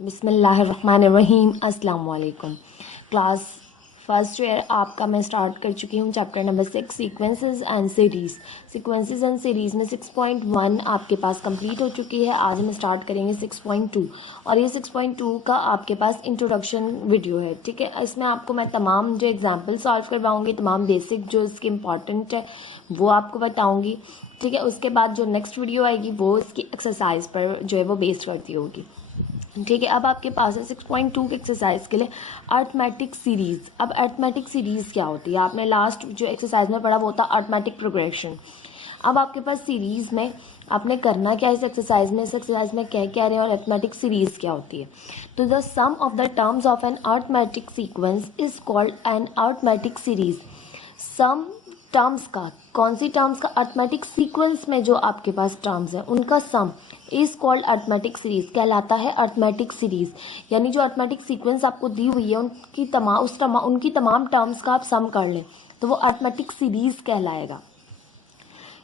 बिस्मिल्लाहिर्रहमानिर्रहीम। अस्सलाम वालेकुम। क्लास फर्स्ट ईयर आपका मैं स्टार्ट कर चुकी हूँ chapter number 6 sequences and series. Sequences and series में 6.1 आपके पास कंप्लीट हो चुकी है। आज हम स्टार्ट करेंगे 6.2 और ये 6.2 का आपके पास इंट्रोडक्शन वीडियो है। ठीक है, इसमें आपको मैं तमाम जो एग्जाम्पल सॉल्व करवाऊँगी, तमाम बेसिक जो इसके इम्पॉर्टेंट है वो आपको बताऊँगी। ठीक है, उसके बाद जो नेक्स्ट वीडियो आएगी वो इसकी एक्सरसाइज पर जो है वो बेस्ड करती होगी। ठीक है, अब आपके पास है 6.2 के एक्सरसाइज के लिए अर्थमेटिक सीरीज। अब अर्थमेटिक सीरीज क्या होती है, आपने लास्ट जो एक्सरसाइज में पढ़ा वो था अर्थमेटिक प्रोग्रेशन। अब आपके पास सीरीज में आपने करना क्या है इस एक्सरसाइज में, इस एक्सरसाइज में क्या कह रहे हैं और अर्थमेटिक सीरीज क्या होती है। तो the sum of the terms of an arithmetic sequence is called an arithmetic series. Sum terms का, कौन सी टर्म्स का, अर्थमेटिक सीक्वेंस में जो आपके पास टर्म्स हैं उनका sum is called arithmetic series, कहलाता है अर्थमेटिक सीरीज। यानी जो अर्थमेटिक सीक्वेंस आपको दी हुई है उनकी तमाम टर्म्स का आप सम कर लें तो वो अर्थमेटिक सीरीज कहलाएगा।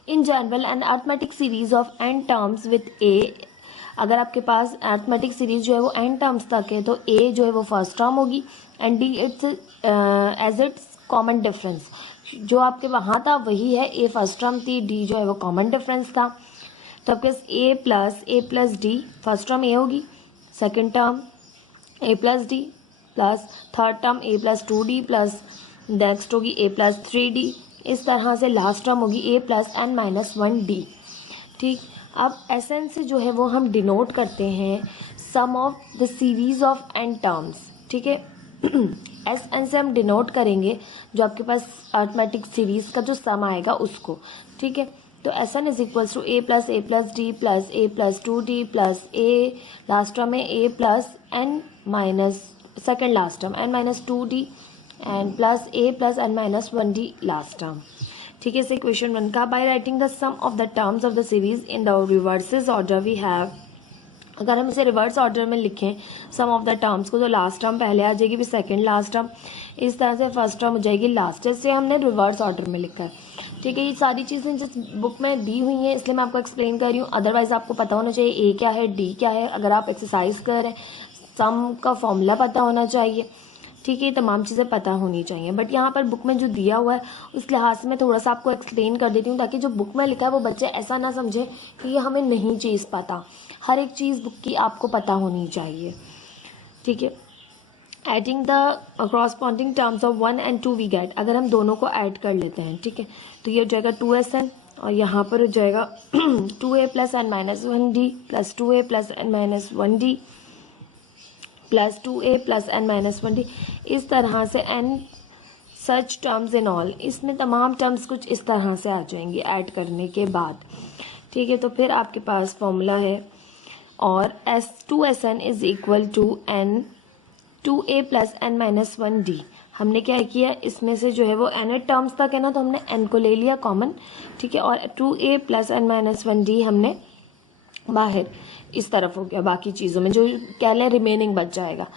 In general an arithmetic series of n terms with a, अगर आपके पास अर्थमेटिक सीरीज जो है वो n टर्म्स तक है तो a जो है वो फर्स्ट टर्म होगी and d its as its common difference. जो आपके वहाँ था वही है, a फर्स्ट टर्म थी, d जो है वो कॉमन डिफरेंस था। तो आपके पास a plus D, first term a होगी, second term a plus D plus third term a plus 2d plus next होगी a प्लस 3d। इस तरह से लास्ट टर्म होगी a plus n minus 1d। ठीक, अब एसएन से जो है वो हम डिनोट करते हैं sum of the series of n terms. ठीक है, एस एन से हम डिनोट करेंगे जो आपके पास अर्थमेटिक सीरीज का जो सम आएगा उसको। ठीक है, तो S N is equals to a plus D plus a plus 2d plus a last term है a plus n minus second last term n minus 2d and plus a plus n minus 1d last term. ठीक है, इसे equation 1 का by writing the sum of the terms of the series in the reverses order we have. अगर हम इसे reverse order में लिखें सम of the terms को तो लास्ट टर्म पहले आ जाएगी फिर सेकंड लास्ट टर्म, इस तरह से फर्स्ट टर्म हो जाएगी लास्ट। जैसे हमने रिवर्स ऑर्डर में लिखा है। ठीक है, ये सारी चीज़ें जिस बुक में दी हुई हैं इसलिए मैं आपको एक्सप्लेन कर रही हूँ, अदरवाइज आपको पता होना चाहिए a क्या है d क्या है। अगर आप एक्सरसाइज कर रहे हैं सम का फॉर्मूला पता होना चाहिए। ठीक है, ये तमाम चीज़ें पता होनी चाहिए, बट यहाँ पर बुक में जो दिया हुआ है उस लिहाज से मैं थोड़ा सा आपको एक्सप्लेन कर देती हूँ ताकि जो बुक में लिखा है वो बच्चे ऐसा ना समझें कि ये हमें नहीं चीज़ पता। हर एक चीज़ बुक की आपको पता होनी चाहिए। ठीक है, adding the corresponding terms of 1 and 2 we get, अगर हम दोनों को ऐड कर लेते हैं ठीक है तो ये हो जाएगा 2SN और यहाँ पर हो जाएगा 2a plus n minus 1d plus 2a plus n minus 1d plus 2a plus n minus 1d। इस तरह से n such terms in all, इसमें तमाम टर्म्स कुछ इस तरह से आ जाएंगी ऐड करने के बाद। ठीक है, तो फिर आपके पास फॉर्मूला है और S2SN is equal to n 2a plus n minus 1d। हमने क्या किया, इसमें से जो है वो n टर्म्स तक है ना तो हमने n को ले लिया कॉमन। ठीक है, और 2a plus n minus 1d हमने बाहर इस तरफ हो गया, बाकी चीज़ों में जो कह लें रिमेनिंग बच जाएगा।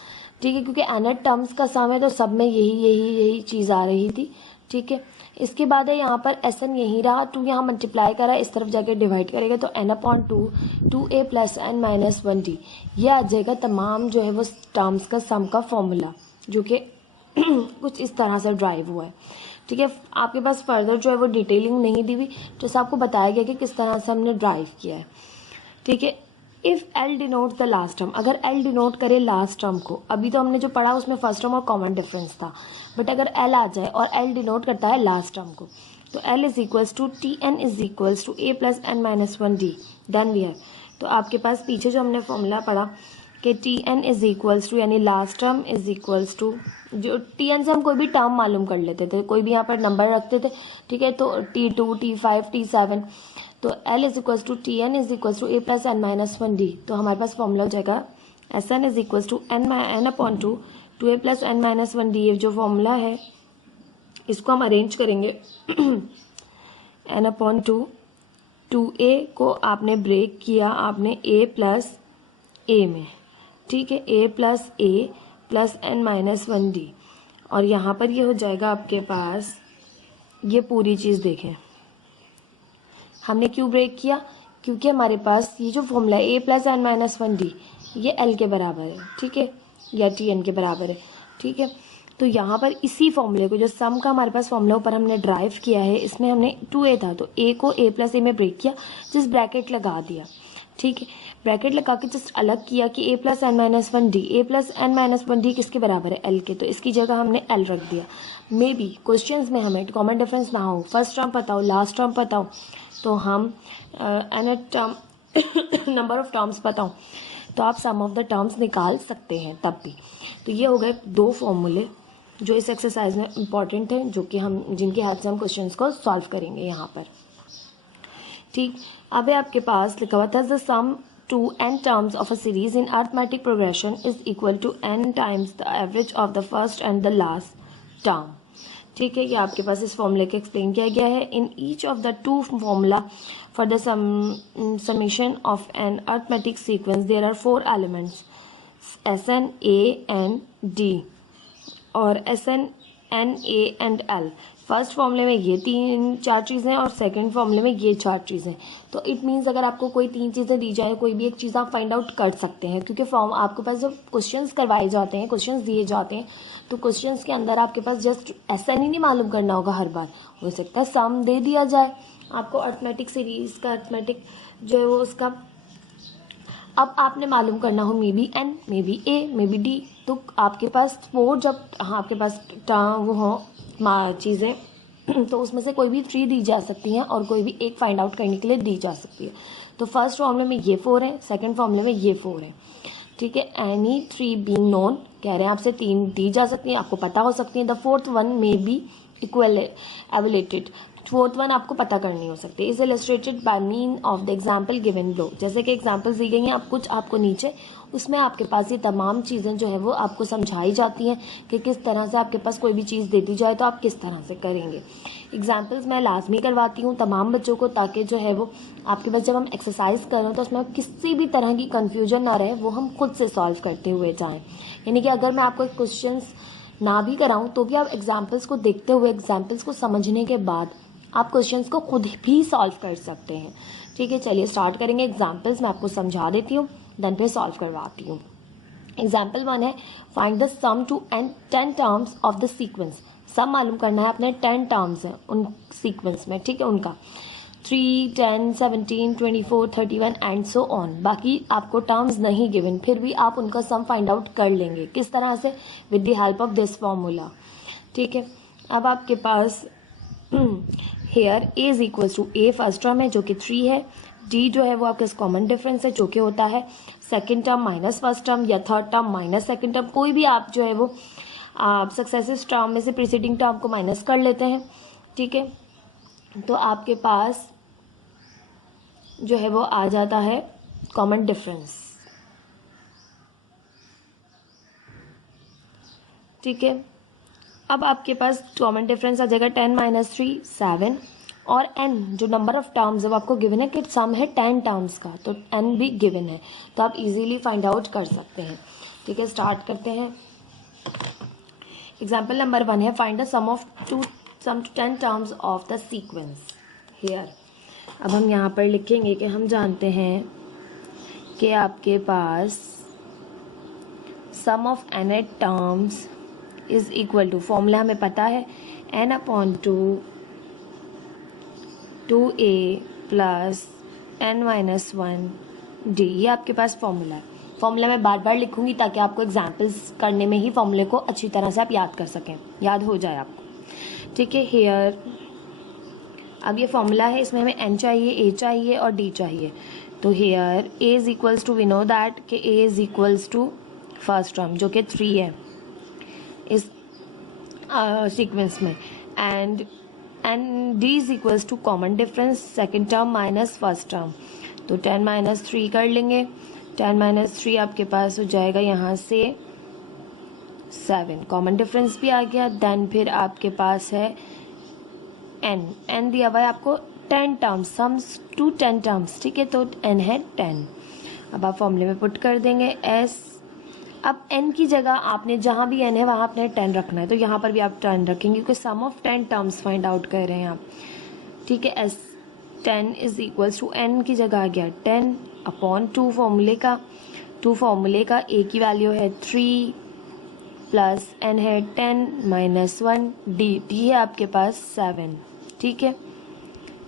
ठीक है, क्योंकि n टर्म्स का सम है तो सब में यही चीज़ आ रही थी। ठीक है, इसके बाद है यहाँ पर एस एन यही रहा, 2 यहाँ मल्टीप्लाई करा, इस तरफ जाके डिवाइड करेगा तो n/2 2a plus n minus 1d ये आ जाएगा तमाम जो है वो टर्म्स का सम का फॉर्मूला, जो कि कुछ इस तरह से ड्राइव हुआ है। ठीक है, आपके पास फर्दर जो है वो डिटेलिंग नहीं दी हुई तो आपको बताया गया कि किस तरह से हमने ड्राइव किया है। ठीक है, if L denote the last term, अगर L डिनोट करे लास्ट टर्म को, अभी तो हमने जो पढ़ा उसमें फर्स्ट टर्म और कॉमन डिफरेंस था, बट अगर L आ जाए और L डिनोट करता है लास्ट टर्म को तो L is equals to TN is equals to a plus n minus 1d then we have. तो आपके पास पीछे जो हमने फॉर्मूला पढ़ा कि TN इज इक्वल्स टू यानी last term is equals to, जो TN से हम कोई भी टर्म मालूम कर लेते थे, कोई भी यहाँ पर नंबर रखते थे। ठीक है, तो T2 T5 T7, तो L is equals to TN is equals to a plus n minus 1d। तो हमारे पास फॉर्मूला हो जाएगा SN is equals to n/2 2a plus n minus 1d। ये जो फॉर्मूला है इसको हम अरेंज करेंगे n/2 2a को आपने ब्रेक किया आपने a प्लस a में। ठीक है, a plus n minus 1d और यहाँ पर ये हो जाएगा आपके पास, ये पूरी चीज़ देखें हमने क्यों ब्रेक किया, क्योंकि हमारे पास ये जो फॉर्मूला है a plus n minus 1d ये एल के बराबर है, ठीक है, या टी एन के बराबर है, ठीक है। तो यहाँ पर इसी फॉर्मूले को, जो सम का हमारे पास फॉर्मूला ऊपर हमने ड्राइव किया है, इसमें हमने 2a था तो a को a प्लस ए में ब्रेक किया, जिस ब्रैकेट लगा दिया, ठीक है। ब्रैकेट लगा के जस्ट अलग किया कि a plus N minus one D, A plus N minus one D किसके बराबर है, एल के, तो इसकी जगह हमने एल रख दिया। मे बी क्वेश्चंस में हमें कॉमन डिफरेंस ना हो, फर्स्ट टर्म पता हो, लास्ट टर्म पता हो, तो हम N term number of terms पता हो तो आप सम ऑफ द टर्म्स निकाल सकते हैं तब भी। तो ये हो गए दो फॉर्मूले जो इस एक्सरसाइज में इम्पॉर्टेंट हैं, जो कि हम जिनकी हेल्प से हम क्वेश्चंस को सॉल्व करेंगे यहाँ पर, ठीक। अब आपके पास लिखा हुआ था the sum to n terms of a series in arithmetic progression is equal to n times the average of the first and the last term, ठीक है। ये आपके पास इस फॉर्मूले के एक्सप्लेन किया गया है। In each of the two formula for the summation of an arithmetic sequence there are 4 elements Sn, A and D और Sn, N, A and L। First फॉर्मूले में ये 3-4 चीज़ें और सेकंड फॉर्मूले में ये 4 चीज़ें। तो इट मीन्स अगर आपको कोई 3 चीज़ें दी जाए, कोई भी एक चीज़ आप फाइंड आउट कर सकते हैं, क्योंकि फॉर्म आपके पास जब क्वेश्चंस करवाए जाते हैं, क्वेश्चंस दिए जाते हैं, तो क्वेश्चंस के अंदर आपके पास जस्ट Sn ही नहीं मालूम करना होगा हर बार, हो सकता है सम दे दिया जाए आपको अरिथमेटिक सीरीज का, अरिथमेटिक जो है वो उसका, अब आपने मालूम करना हो may be N, may be A, may be D. तो आपके पास वो जब आपके पास वो हो चीज़ें तो उसमें से कोई भी 3 दी जा सकती हैं और कोई भी एक फाइंड आउट करने के लिए दी जा सकती है। तो फर्स्ट फॉर्मूले में ये 4 है, सेकंड फॉर्मूले में ये 4 है, ठीक है। एनी 3 बीइंग नोन, कह रहे हैं आपसे 3 दी जा सकती हैं, आपको पता हो सकती है। The fourth one may be evaluated, fourth one आपको पता करनी हो सकती है। Is illustrated by mean of the example given below, जैसे कि एग्जाम्पल्स दी गई हैं आप कुछ आपको नीचे, उसमें आपके पास ये तमाम चीज़ें जो है वो आपको समझाई जाती हैं कि किस तरह से आपके पास कोई भी चीज़ दे दी जाए तो आप किस तरह से करेंगे। एग्जाम्पल्स मैं लाजमी करवाती हूँ तमाम बच्चों को, ताकि जो है वो आपके पास जब हम एक्सरसाइज करें तो उसमें किसी भी तरह की कन्फ्यूजन ना रहे, वो हम खुद से सॉल्व करते हुए जाएँ। यानी कि अगर मैं आपको क्वेश्चन ना भी कराऊँ तो भी आप एग्जाम्पल्स को देखते हुए, एग्जाम्पल्स को समझने के बाद आप क्वेश्चंस को खुद भी सॉल्व कर सकते हैं, ठीक है। चलिए स्टार्ट करेंगे। एग्जाम्पल्स मैं आपको समझा देती हूँ, देन फिर सॉल्व करवाती हूँ। एग्जाम्पल 1 है find the sum to and 10 terms of the sequence. Sum मालूम करना है अपने 10 टर्म्स हैं उन सीक्वेंस में, ठीक है, उनका 3, 10, 17, 24, 31 एंड सो ऑन। बाकी आपको टर्म्स नहीं गिवन, फिर भी आप उनका सम फाइंड आउट कर लेंगे। किस तरह से? With the help of this formula, ठीक है। अब आपके पास here a is equal to a first term है जो कि 3 है, डी जो है वो आपका कॉमन डिफरेंस है जो कि होता है second term minus first term या third term minus second term, कोई भी आप जो है वो आप सक्सेसिव टर्म में से प्रीसीडिंग टर्म को माइनस कर लेते हैं, ठीक है। तो आपके पास जो है वो आ जाता है कॉमन डिफरेंस, ठीक है। अब आपके पास कॉमन डिफरेंस आ जाएगा 10 माइनस 3 7, और n जो नंबर ऑफ टर्म्स है वो आपको गिवन है कि सम है 10 टर्म्स का, तो n भी गिवन है, तो आप इजीली फाइंड आउट कर सकते हैं, ठीक है। स्टार्ट करते हैं। एग्जाम्पल नंबर 1 है find the sum to 10 terms of the sequence here. अब हम यहाँ पर लिखेंगे कि हम जानते हैं कि आपके पास sum of n terms is equal to, formula हमें पता है n/2 2a plus n-1 d, ये आपके पास फॉर्मूला है। फॉर्मूला मैं बार बार लिखूंगी ताकि आपको एग्जाम्पल्स करने में ही फॉर्मूले को अच्छी तरह से आप याद कर सकें, याद हो जाए आपको, ठीक है। हेयर अब ये फॉर्मूला है, इसमें हमें n चाहिए, a चाहिए और d चाहिए। तो here a is equals to, we know that कि a is equals to first term जो कि 3 है इस सीक्वेंस में, and d is equals to common difference second term minus first term. तो 10 माइनस 3 कर लेंगे, 10 माइनस 3 आपके पास हो जाएगा यहाँ से 7, कॉमन डिफरेंस भी आ गया। देन फिर आपके पास है n दिया हुआ है आपको 10 टर्म्स, सम्स टू 10 टर्म्स, ठीक है। तो n है 10। अब आप फॉर्मूले में पुट कर देंगे s। अब n की जगह आपने जहाँ भी n है वहाँ आपने 10 रखना है, तो यहाँ पर भी आप 10 रखेंगे क्योंकि sum of 10 terms find out कर रहे हैं आप, ठीक है। s 10 is equals to n की जगह आ गया 10/2 फॉर्मूले का, तो फॉर्मूले का ए की वैल्यू है 3 प्लस एन है 10 माइनस 1 डी है आपके पास 7। ठीक है,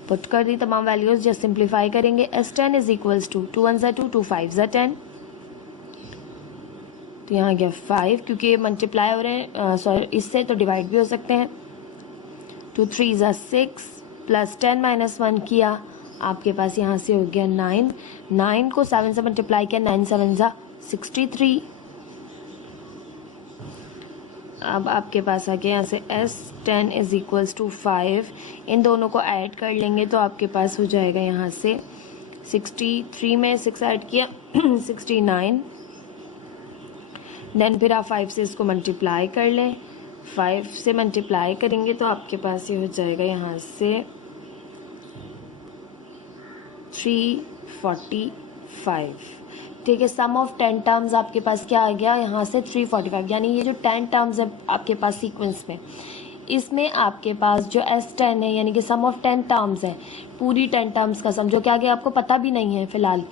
पुट कर दी तमाम वैल्यूज। जस्ट सिंप्लीफाई करेंगे S10 इज इक्वल्स टू 2 1 2 2 5 10, तो यहाँ गया 5 क्योंकि ये मल्टीप्लाई हो रहे हैं सॉरी इससे, तो डिवाइड भी हो सकते हैं। 2 3 6 प्लस 10 माइनस 1 किया, आपके पास यहाँ से हो गया 9। 9 को 7 से मल्टीप्लाई किया, 9 7 63। अब आपके पास आ गया यहाँ से S10 इज इक्वल्स टू 5। इन दोनों को ऐड कर लेंगे तो आपके पास हो जाएगा यहाँ से 63 में 6 ऐड किया 69। देन फिर आप 5 से इसको मल्टीप्लाई कर लें, 5 से मल्टीप्लाई करेंगे तो आपके पास ये हो जाएगा यहाँ से 345। ठीक है, सम ऑफ 10 टर्म्स आपके पास क्या आ गया यहाँ से 345, यानी ये जो 10 टर्म्स है आपके पास सीक्वेंस में, इसमें आपके पास जो S10 है यानी कि सम ऑफ 10 टर्म्स है, पूरी 10 टर्म्स का सम जो कि आगे आपको पता भी नहीं है फिलहाल,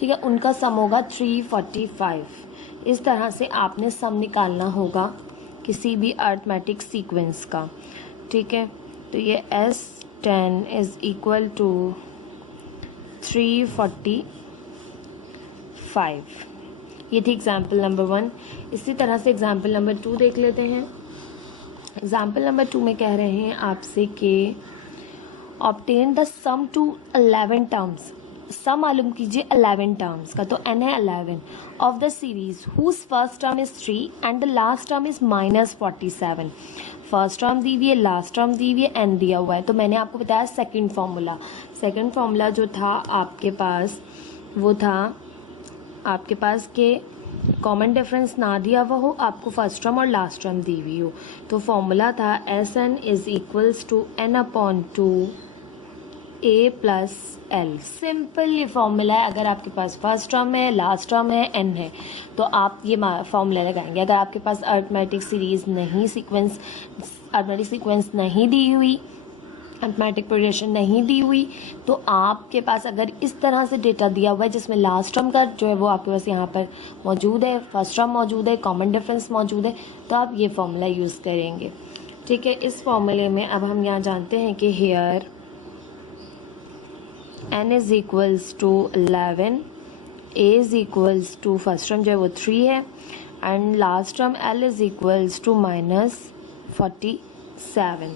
ठीक है, उनका सम होगा 345। इस तरह से आपने सम निकालना होगा किसी भी अरिथमेटिक सीक्वेंस का। ठीक है, तो ये S10 इज इक्वल टू 345। ये थी एग्जाम्पल नंबर 1। इसी तरह से एग्जाम्पल नंबर 2 देख लेते हैं। एग्जाम्पल नंबर 2 में कह रहे हैं आपसे कि obtain the sum to 11 terms. Sum मालूम कीजिए 11 टर्म्स का, तो n है 11 of the series whose first term is 3 and the last term is -47। First term दी हुई है, लास्ट टर्म दी हुई है, n दिया हुआ है। तो मैंने आपको बताया सेकंड फार्मूला जो था आपके पास वो था आपके पास के कॉमन डिफरेंस ना दिया हुआ हो, आपको फर्स्ट टर्म और लास्ट टर्म दी हुई हो। तो फॉर्मूला था SN is equals to n/2 a plus L. Simple ये फॉर्मूला है। अगर आपके पास फर्स्ट टर्म है, लास्ट टर्म है, n है, तो आप ये फॉर्मूला लगाएंगे। अगर आपके पास अरिथमेटिक सीरीज नहीं अरिथमेटिक सीक्वेंस नहीं दी हुई, अरिथमेटिक प्रोग्रेशन नहीं दी हुई, तो आपके पास अगर इस तरह से डेटा दिया हुआ है जिसमें लास्ट टर्म का जो है वो आपके पास यहाँ पर मौजूद है, फर्स्ट टर्म मौजूद है, कॉमन डिफरेंस मौजूद है, तो आप ये फॉर्मूला यूज़ करेंगे। ठीक है, इस फॉर्मूले में अब हम यहाँ जानते हैं कि here n is equals to 11, a is equals to first term जो है वो 3 है, and last term l is equals to -47।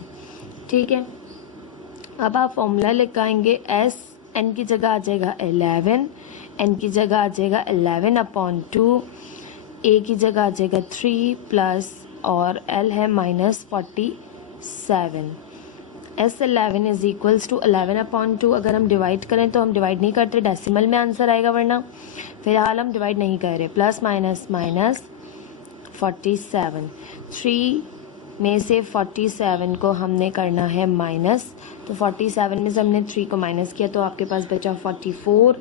ठीक है, अब आप फॉर्मूला लगाएंगे। s n की जगह आ जाएगा 11, n की जगह आ जाएगा 11/2, a की जगह आ जाएगा 3 प्लस और l है -47। S11 is equals to 11/2। अगर हम डिवाइड करें तो हम डिवाइड नहीं करते, डेसिमल में आंसर आएगा, वरना फिलहाल हम डिवाइड नहीं कर रहे। प्लस माइनस माइनस 47, 3 में से 47 को हमने करना है माइनस, तो 47 में से हमने 3 को माइनस किया तो आपके पास बचा 44,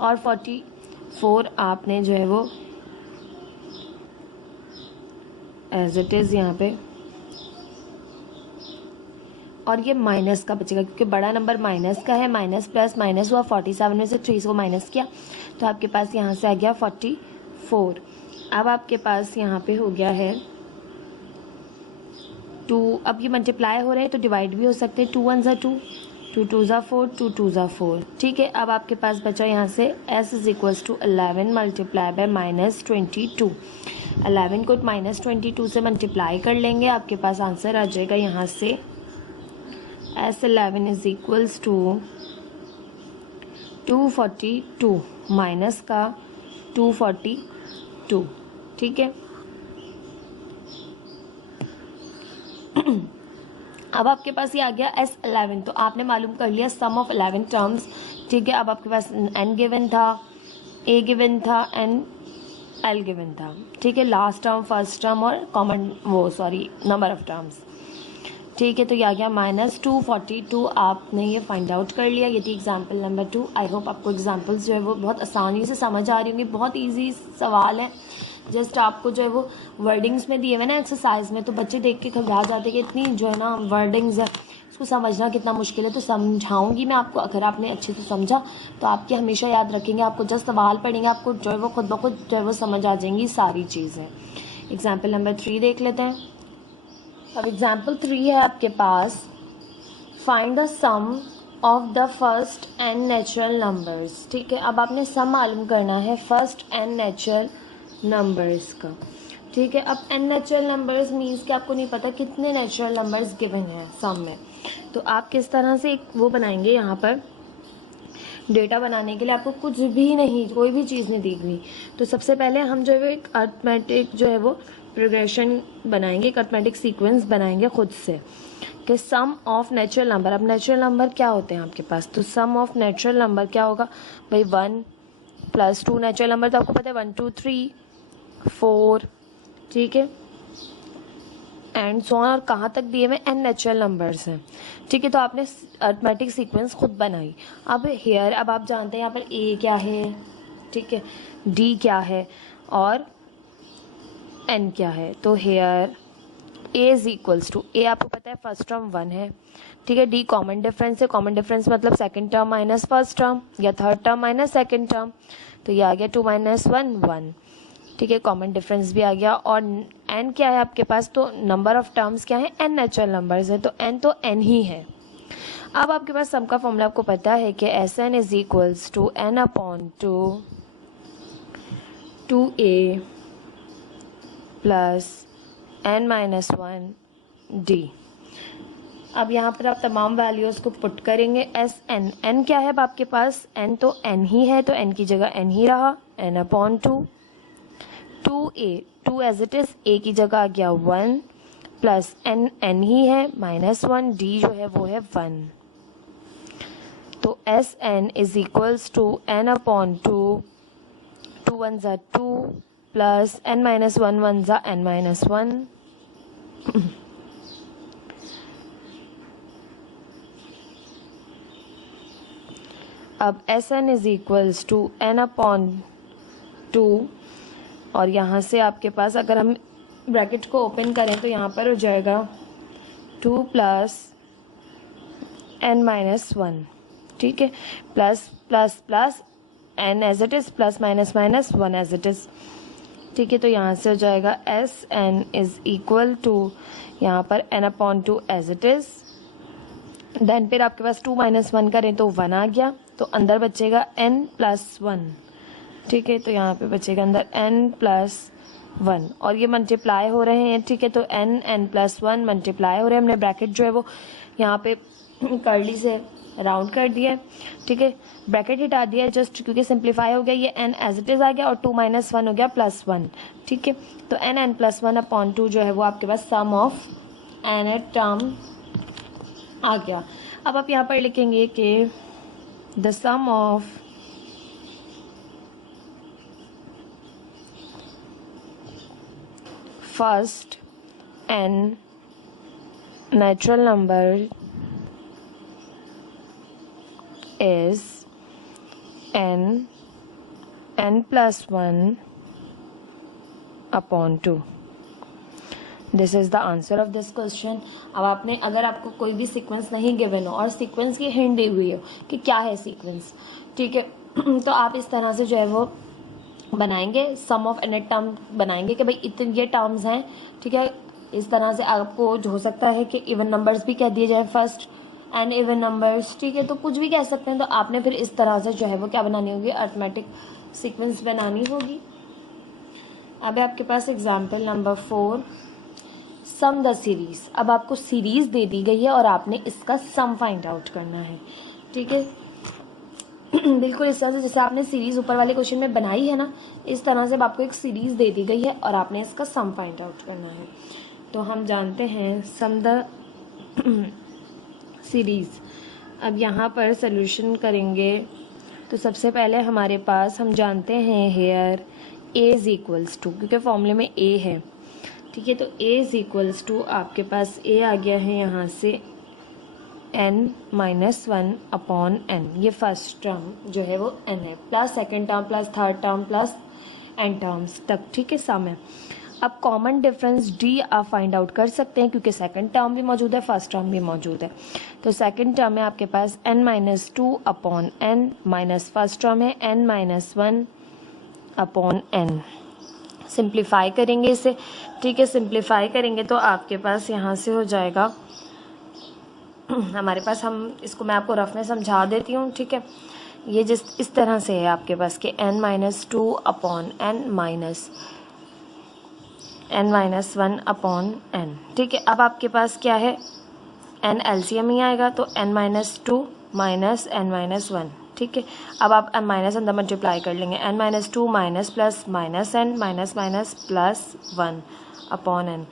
और 44 आपने जो है वो एज इट इज़ यहाँ पे, और ये माइनस का बचेगा क्योंकि बड़ा नंबर माइनस का है। माइनस प्लस माइनस हुआ, 47 में से 3 को माइनस किया तो आपके पास यहाँ से आ गया 44। अब आपके पास यहाँ पे हो गया है 2। अब ये मल्टीप्लाई हो रहे हैं तो डिवाइड भी हो सकते हैं। 2 1 2, 2 2 4, 2 2 4। ठीक है, अब आपके पास बचा यहाँ से s is equals to 11 multiply by -22। 11 को -22 से मल्टीप्लाई कर लेंगे, आपके पास आंसर आ जाएगा यहाँ से S11 is equals to 242 minus का 242। ठीक है, अब आपके पास ये आ गया S11, तो आपने मालूम कर लिया सम ऑफ 11 टर्म्स। ठीक है, अब आपके पास n गिवन था, a गिवन था, n l गिवन था। ठीक है, लास्ट टर्म, फर्स्ट टर्म और कॉमन नंबर ऑफ टर्म्स। ठीक है, तो ये आ गया -242। आपने ये फाइंड आउट कर लिया। ये थी एग्जाम्पल नंबर 2। आई होप आपको एग्जाम्पल्स जो है वो बहुत आसानी से समझ आ रही होंगी। बहुत इजी सवाल है, जस्ट आपको जो है वो वर्डिंग्स में दिए हुए ना एक्सरसाइज में, तो बच्चे देख के घबरा जाते कि इतनी जो है ना वर्डिंग्स है, उसको समझना कितना मुश्किल है, तो समझाऊंगी मैं आपको। अगर आपने अच्छे से समझा तो आपके हमेशा याद रखेंगे, आपको जस्ट सवाल पढ़ेंगे आपको जो है वो खुद ब खुद जो है वो समझ आ जाएंगी सारी चीज़ें। एग्जाम्पल नंबर 3 देख लेते हैं। अब एग्जाम्पल 3 है आपके पास, find the sum of the first n natural numbers. ठीक है, अब आपने सम मालूम करना है फर्स्ट एन नेचुरल नंबर्स का। ठीक है, अब एन नेचुरल नंबर्स मीन्स कि आपको नहीं पता कितने नेचुरल नंबर्स गिवन हैं सम में, तो आप किस तरह से एक वो बनाएंगे। यहाँ पर डेटा बनाने के लिए आपको कुछ भी नहीं, कोई भी चीज़ नहीं दी गई, तो सबसे पहले हम जो है वो एक अर्थमेटिक जो है वो प्रोग्रेशन बनाएंगे, एक अर्थमेटिक सीक्वेंस बनाएंगे खुद से कि सम ऑफ नेचुरल नंबर। अब नेचुरल नंबर क्या होते हैं आपके पास, तो सम ऑफ नेचुरल नंबर क्या होगा भाई 1 + 2 नेचुरल नंबर तो आपको पता है 1 2 3 4, ठीक है, एंड सो ऑन, और कहाँ तक दिए हुए एन नेचुरल नंबर्स हैं। ठीक है, तो आपने अर्थमेटिक सीक्वेंस खुद बनाई। अब हेयर, अब आप जानते हैं यहाँ पर ए क्या है, ठीक है, डी क्या है और एन क्या है, तो here a is equals to, a आपको पता है फर्स्ट टर्म 1 है, ठीक है, डी कॉमन डिफरेंस है, कॉमन डिफरेंस मतलब second term minus first term या third term minus second term, तो ये आ गया 2 - 1 1, ठीक है, कॉमन डिफरेंस भी आ गया। और एन क्या है आपके पास, तो नंबर ऑफ टर्म्स क्या है, एन नेचुरल नंबर्स है, तो एन ही है। अब आपके पास सम का फॉर्मूला आपको पता है कि S N is equals to N upon 2a plus n - 1 d। अब यहाँ पर आप तमाम वैल्यूज़ को पुट करेंगे। एस एन, एन क्या है अब आपके पास, एन तो एन ही है, तो एन की जगह एन ही रहा, n upon 2a, 2 as it is, a की जगह आ गया 1 प्लस n ही है -1, d जो है वो है 1, तो S N is equals to n upon 2, 2 1 ज़ा 2 प्लस n - 1 1 ज़ा n - 1 अब S N is equals to n upon 2, और यहाँ से आपके पास अगर हम ब्रैकेट को ओपन करें तो यहाँ पर हो जाएगा 2 प्लस n - 1, ठीक है, plus plus plus n as it is plus minus minus 1 as it is, ठीक है, तो यहाँ से हो जाएगा S N is equal to यहाँ पर n upon 2 as it is, then फिर आपके पास 2 - 1 करें तो 1 आ गया, तो अंदर बचेगा n + 1, ठीक है, तो यहाँ पे बचेगा अंदर n + 1, और ये मल्टीप्लाई हो रहे हैं, ठीक है, तो n + 1 मल्टीप्लाई हो रहे हैं। हमने ब्रैकेट जो है वो यहाँ पे कर्ली से राउंड कर दिया है, ठीक है, ब्रैकेट हटा दिया है जस्ट क्योंकि सिंप्लीफाई हो गया, ये n एज इट इज़ आ गया और 2 - 1 हो गया +1, ठीक है, तो n + 1 अपॉन 2 जो है वो आपके पास सम ऑफ n टर्म आ गया। अब आप यहाँ पर लिखेंगे कि the sum of first n natural number is n + 1 upon 2। This is the answer of this question. अब आपने, अगर आपको कोई भी सीक्वेंस नहीं गिवन हो और सीक्वेंस की हिंट दी हुई हो कि क्या है सीक्वेंस, ठीक है, तो आप इस तरह से जो है वो बनाएंगे, सम ऑफ n टर्म बनाएंगे कि भाई इतने ये टर्म्स हैं, ठीक है, इस तरह से आपको हो सकता है कि इवन नंबर्स भी कह दिए जाए फर्स्ट एंड इवन नंबर्स, ठीक है, तो कुछ भी कह सकते हैं, तो आपने फिर इस तरह से जो है वो क्या बनानी होगी, अर्थमेटिक सीक्वेंस बनानी होगी। अब आपके पास example number 4, sum the series. अब आपको सीरीज दे दी गई है और आपने इसका सम फाइंड आउट करना है, ठीक है, बिल्कुल इस तरह से जैसे आपने सीरीज ऊपर वाले क्वेश्चन में बनाई है ना, इस तरह से अब आपको एक सीरीज दे दी गई है और आपने इसका सम फाइंड आउट करना है। तो हम जानते हैं सम द सीरीज़। अब यहाँ पर सॉल्यूशन करेंगे तो सबसे पहले हमारे पास, हम जानते हैं here a is equals to, क्योंकि फॉर्मूले में a है, ठीक है, तो a इज़ इक्वल्स टू आपके पास a आ गया है यहाँ से n - 1 अपॉन n, ये फर्स्ट टर्म जो है वो n है, plus second term plus third term plus n terms तक, ठीक है, सम है। अब कॉमन डिफरेंस डी आप फाइंड आउट कर सकते हैं क्योंकि सेकंड टर्म भी मौजूद है, फर्स्ट टर्म भी मौजूद है। तो सेकंड टर्म में आपके पास n minus two upon N minus first term है n minus one upon N. Simplify करेंगे इसे, ठीक है, सिंप्लीफाई करेंगे तो आपके पास यहाँ से हो जाएगा हमारे पास, हम इसको मैं आपको रफ में समझा देती हूँ, ठीक है। ये जिस इस तरह से है आपके पास कि n minus two upon N minus one upon N, ठीक है। अब आपके पास क्या है, n एलसीएम ही आएगा तो n minus to minus n minus one, ठीक है। अब आप माइनस अंदर मल्टीप्लाई कर लेंगे, n minus to minus plus minus n minus minus plus one upon n,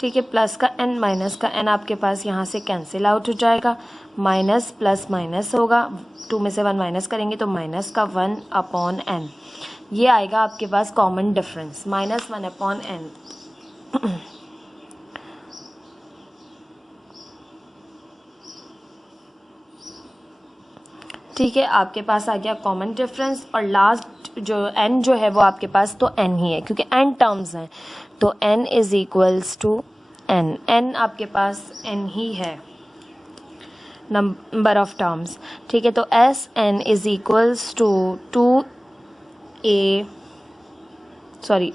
ठीक है। प्लस का n माइनस का n आपके पास यहाँ से कैंसिल आउट हो जाएगा, माइनस प्लस माइनस होगा, टू में से वन माइनस करेंगे तो माइनस का वन अपॉन n। ये आएगा आपके पास common difference minus one upon n। ठीक है, आपके पास आ गया कॉमन डिफरेंस। और लास्ट जो n जो है वो आपके पास तो n ही है क्योंकि n टर्म्स हैं, तो n is equals to n आपके पास n ही है, नंबर ऑफ टर्म्स, ठीक है। तो s n is equals to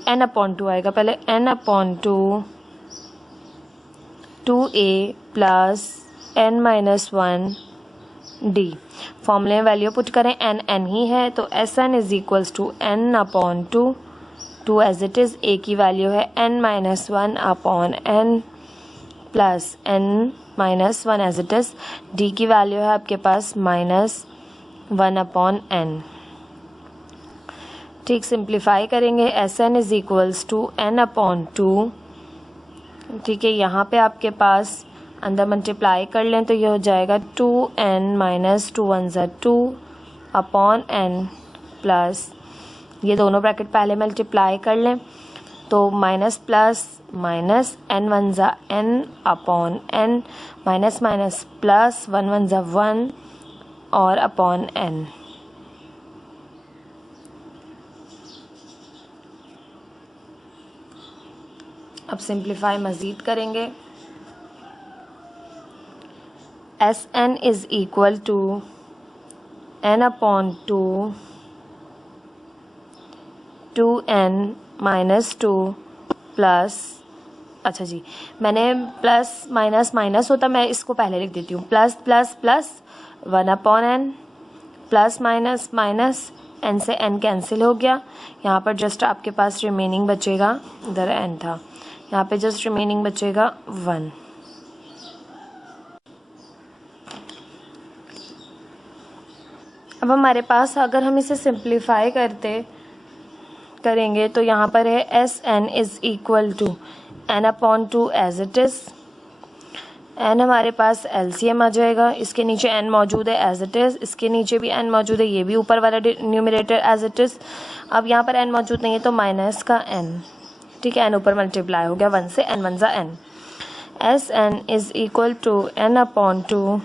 n upon two आएगा पहले, n upon two a plus n minus one d. फॉर्मूले में वैल्यू पुट करें, n ही है तो S N is equals to n upon two as it is, a की value है n minus one upon n plus n minus one as it is, d की value है आपके पास माइनस वन अपॉन n, ठीक। Simplify करेंगे, S N is equals to n upon two, ठीक है। यहाँ पे आपके पास अंदर मल्टीप्लाई कर लें तो ये हो जाएगा 2n माइनस टू वन ज़ा टू अपॉन n प्लस, ये दोनों ब्रैकेट पहले मल्टीप्लाई कर लें तो minus plus minus n one ज़ा n upon n, minus minus plus one one ज़ा वन और अपॉन n। अब सिंप्लीफाई मज़ीद करेंगे, S N is equal to n upon two n minus two plus, अच्छा जी मैंने प्लस माइनस माइनस होता, मैं इसको पहले लिख देती हूँ, plus plus plus one upon n plus minus minus n से n कैंसिल हो गया, यहाँ पर जस्ट आपके पास रिमेनिंग बचेगा, इधर n था, यहाँ पे जस्ट रिमेनिंग बचेगा वन। अब हमारे पास अगर हम इसे सिंप्लीफाई करेंगे तो यहाँ पर है S N is equal to n upon two as it is, n हमारे पास एलसीएम आ जाएगा, इसके नीचे n मौजूद है एज इट इज़, इसके नीचे भी n मौजूद है, ये भी ऊपर वाला न्यूमरेटर एज इट इज़। अब यहाँ पर n मौजूद नहीं है तो माइनस का n, ठीक है, n ऊपर मल्टीप्लाई हो गया वन से, n वन ज़ा n, S N is equal to n upon two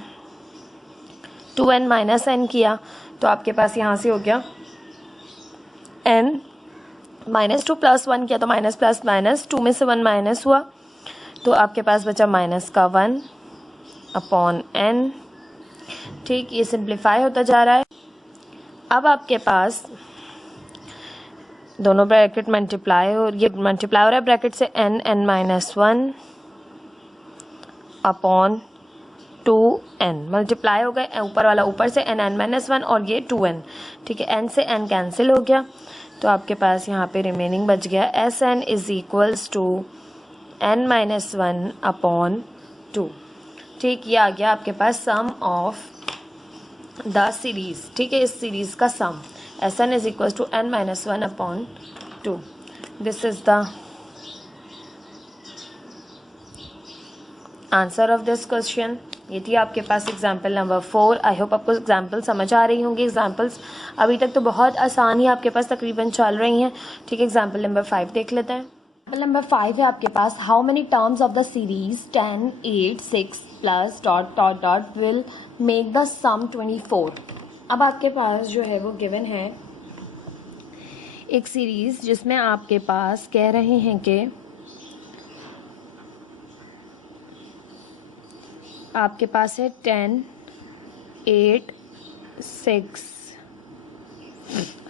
n minus n किया तो आपके पास यहाँ से हो गया n minus two plus one किया तो माइनस प्लस माइनस, टू में से वन माइनस हुआ तो आपके पास बचा माइनस का वन अपॉन n, ठीक। ये सिंप्लीफाई होता जा रहा है। अब आपके पास दोनों ब्रैकेट मल्टीप्लाई हो रहा है ब्रैकेट से n minus one upon two n, multiply हो गए, ऊपर वाला ऊपर से n माइनस वन और ये 2n, ठीक है। n से n कैंसिल हो गया तो आपके पास यहाँ पे रिमेनिंग बच गया s N is equals to n minus one upon two, ठीक। ये आ गया आपके पास सम ऑफ द सीरीज़, ठीक है, इस सीरीज़ का sum s N is equals to n minus one upon two. This is the answer of this question. ये थी आपके पास एग्जाम्पल नंबर 4। आई होप आपको एग्जाम्पल समझ आ रही होंगी। एग्जाम्पल्स अभी तक तो बहुत आसान ही आपके पास तकरीबन चल रही हैं, ठीक है। एग्जाम्पल नंबर 5 देख लेते हैं। एग्जाम्पल नंबर 5 है आपके पास, how many terms of the series 10, 8, 6 plus dot dot dot will make the sum 24। अब आपके पास जो है वो गिवन है एक सीरीज़ जिसमें आपके पास कह रहे हैं कि आपके पास है 10, 8, 6।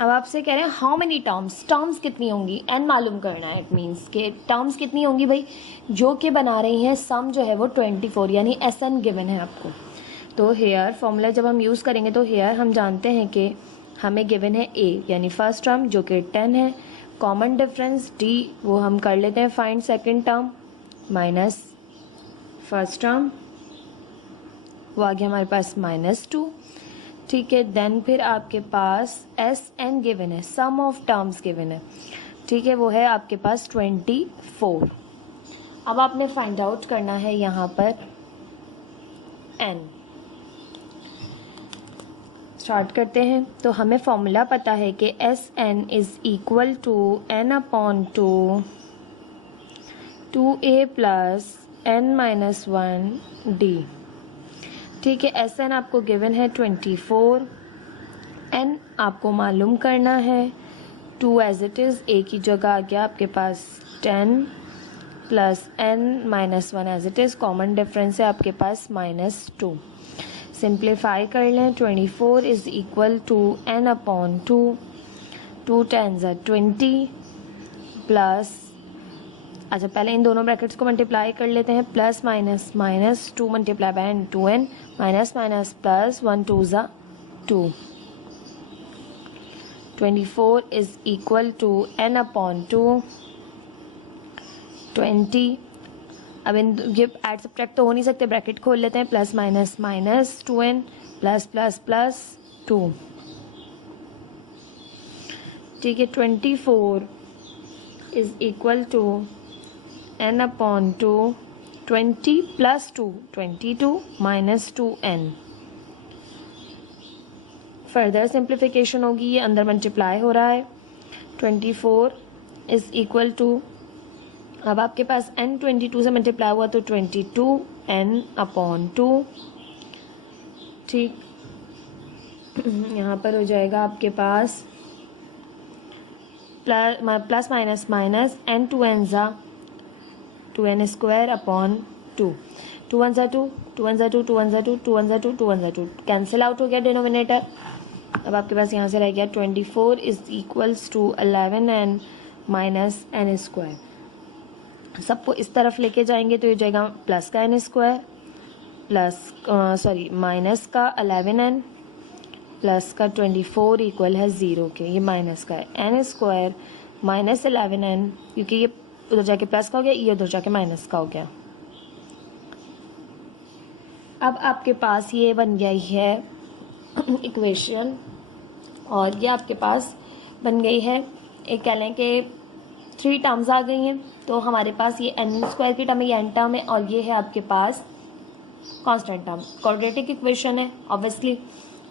अब आपसे कह रहे हैं हाउ मेनी टर्म्स कितनी होंगी, n मालूम करना है। इट मीन्स के टर्म्स कितनी होंगी भाई, जो कि बना रही हैं सम जो है वो 24, यानी SN गिवन है आपको। तो हेयर फॉर्मूला जब हम यूज़ करेंगे तो हेयर हम जानते हैं कि हमें गिवन है a, यानी फर्स्ट टर्म जो कि 10 है, कॉमन डिफरेंस d वो हम कर लेते हैं find second term minus first term, वो आ गया हमारे पास -2। ठीक है, देन फिर आपके पास SN गिवन है, सम ऑफ टर्म्स गिवन है। ठीक है, वो है आपके पास 24। अब आपने फाइंड आउट करना है यहाँ पर n। स्टार्ट करते हैं। तो हमें फॉर्मूला पता है कि SN is equal to n/2 2a plus n-1 d। ठीक है, SN आपको गिवन है 24, n आपको मालूम करना है 2 एज इट इज़, a की जगह आ गया आपके पास 10 plus n-1 as it is, common difference है आपके पास -2। सिंप्लीफाई कर लें, 24 is equal to n/2, 2 10s are 20 plus, अच्छा पहले इन दोनों ब्रैकेट्स को मल्टीप्लाई कर लेते हैं, plus minus minus 2 multiply by 2n minus minus plus 1 2s are 2। 24 is equal to n/2 20। अब इन ये ऐड सब्ट्रैक्ट तो हो नहीं सकते, ब्रैकेट खोल लेते हैं, plus minus minus 2n plus plus plus 2। ठीक है, 24 is equal to n/2 20 plus 2 22 minus 2n। Further simplification होगी, ये अंदर मल्टीप्लाई हो रहा है। 24 इज इक्वल टू, अब आपके पास n 22 से मल्टीप्लाई हुआ तो 22 n/2। ठीक, यहाँ पर हो जाएगा आपके पास plus minus minus n 2n ज़ा 2n स्क्वायर अपॉन 2, 2 1 ज़ा 2, 2 1 ज़ा 2, 2 1 ज़ा 2, 2 1 ज़ा 2, 2 1 ज़ा 2, कैंसिल आउट हो गया डिनोमिनेटर। अब आपके पास यहाँ से रह गया 24 is equals to 11n minus n square. सबको इस तरफ लेके जाएंगे तो ये जाएगा प्लस का n स्क्वायर प्लस माइनस का 11n प्लस का 24 इक्वल है 0 के, ये माइनस का है n स्क्वायर माइनस 11n, क्योंकि ये उधर जाके प्लस का हो गया, ये उधर जाके माइनस का हो गया। अब आपके पास ये बन गई है इक्वेशन, और ये आपके पास बन गई है, एक कह लें कि 3 टर्म्स आ गई हैं। तो हमारे पास ये n स्क्वायर की टर्म है, ये n टर्म है, और ये है आपके पास कांस्टेंट टर्म। क्वाड्रेटिक इक्वेशन है, ऑब्वियसली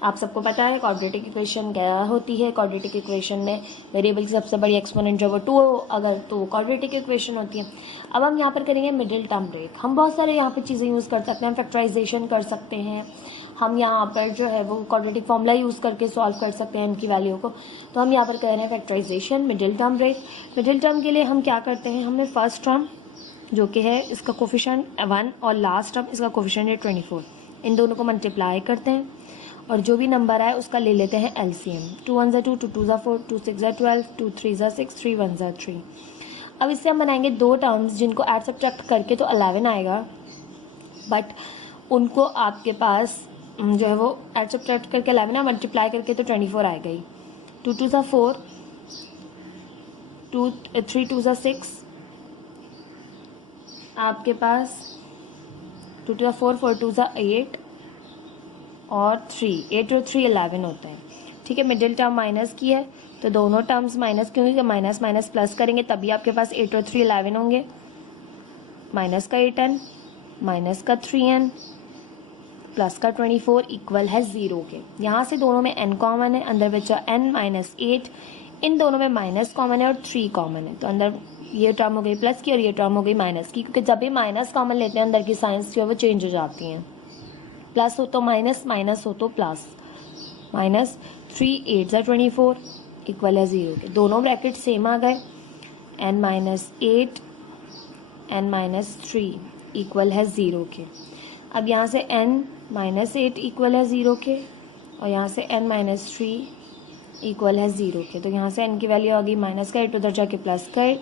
आप सबको पता है क्वाड्रेटिक इक्वेशन क्या होती है। क्वाड्रेटिक इक्वेशन में वेरिएबल की सबसे बड़ी एक्सपोनेंट जो वो 2 हो अगर, तो वो क्वाड्रेटिक इक्वेशन होती है। अब हम यहाँ पर करेंगे मिडिल टर्म ब्रेक। हम बहुत सारे यहाँ पे चीज़ें यूज़ कर सकते हैं, हम फैक्टराइजेशन कर सकते हैं, हम यहाँ पर जो है वो क्वाड्रेटिक फॉर्मूला यूज़ करके सॉल्व कर सकते हैं इनकी वैल्यू को। तो हम यहाँ पर कर रहे हैं factorization, middle term break. Middle term के लिए हम क्या करते हैं, हमने फर्स्ट टर्म जो कि है इसका कोफिशिएंट 1 और लास्ट टर्म इसका कोफिशिएंट है 24, इन दोनों को मल्टीप्लाई करते हैं और जो भी नंबर आए उसका ले लेते हैं एलसीएम। 2 1 2, 2 2 4, 2 6 12, 2 3 6, 3 1 3। अब इससे हम बनाएंगे 2 टर्म्स जिनको ऐड सब्ट्रैक्ट करके तो 11 आएगा, बट उनको आपके पास जो है वो ऐड सब्ट्रैक्ट करके 11 मल्टीप्लाई करके तो 24 आएगा ही। 2 2 4, 3 2 6, आपके पास 2 2 4, 4 2 8 और 3, 8 और 3 11 होता है। ठीक है, मिडिल टर्म माइनस की है तो दोनों टर्म्स माइनस की होंगी, माइनस माइनस प्लस करेंगे तभी आपके पास 8 और 3 11 होंगे। माइनस का 8n माइनस का 3n प्लस का 24 इक्वल है 0 के। यहाँ से दोनों में n कॉमन है, अंदर बचा n माइनस 8, इन दोनों में माइनस कॉमन है और 3 कॉमन है, तो अंदर ये टर्म हो गई प्लस की और ये टर्म हो गई माइनस की, क्योंकि जब भी माइनस कॉमन लेते हैं अंदर की साइंस जो है वो चेंज हो जाती हैं। प्लस हो तो माइनस, माइनस हो तो प्लस। माइनस 3 8 24, इक्वल है 0 के, दोनों ब्रैकेट सेम आ गए। n-8 n-3 इक्वल है 0 के। अब यहाँ से n-8 इक्वल है 0 के और यहाँ से n-3 इक्वल है 0 के। तो यहाँ से n की वैल्यू आ गई -8, उधर जाके +8,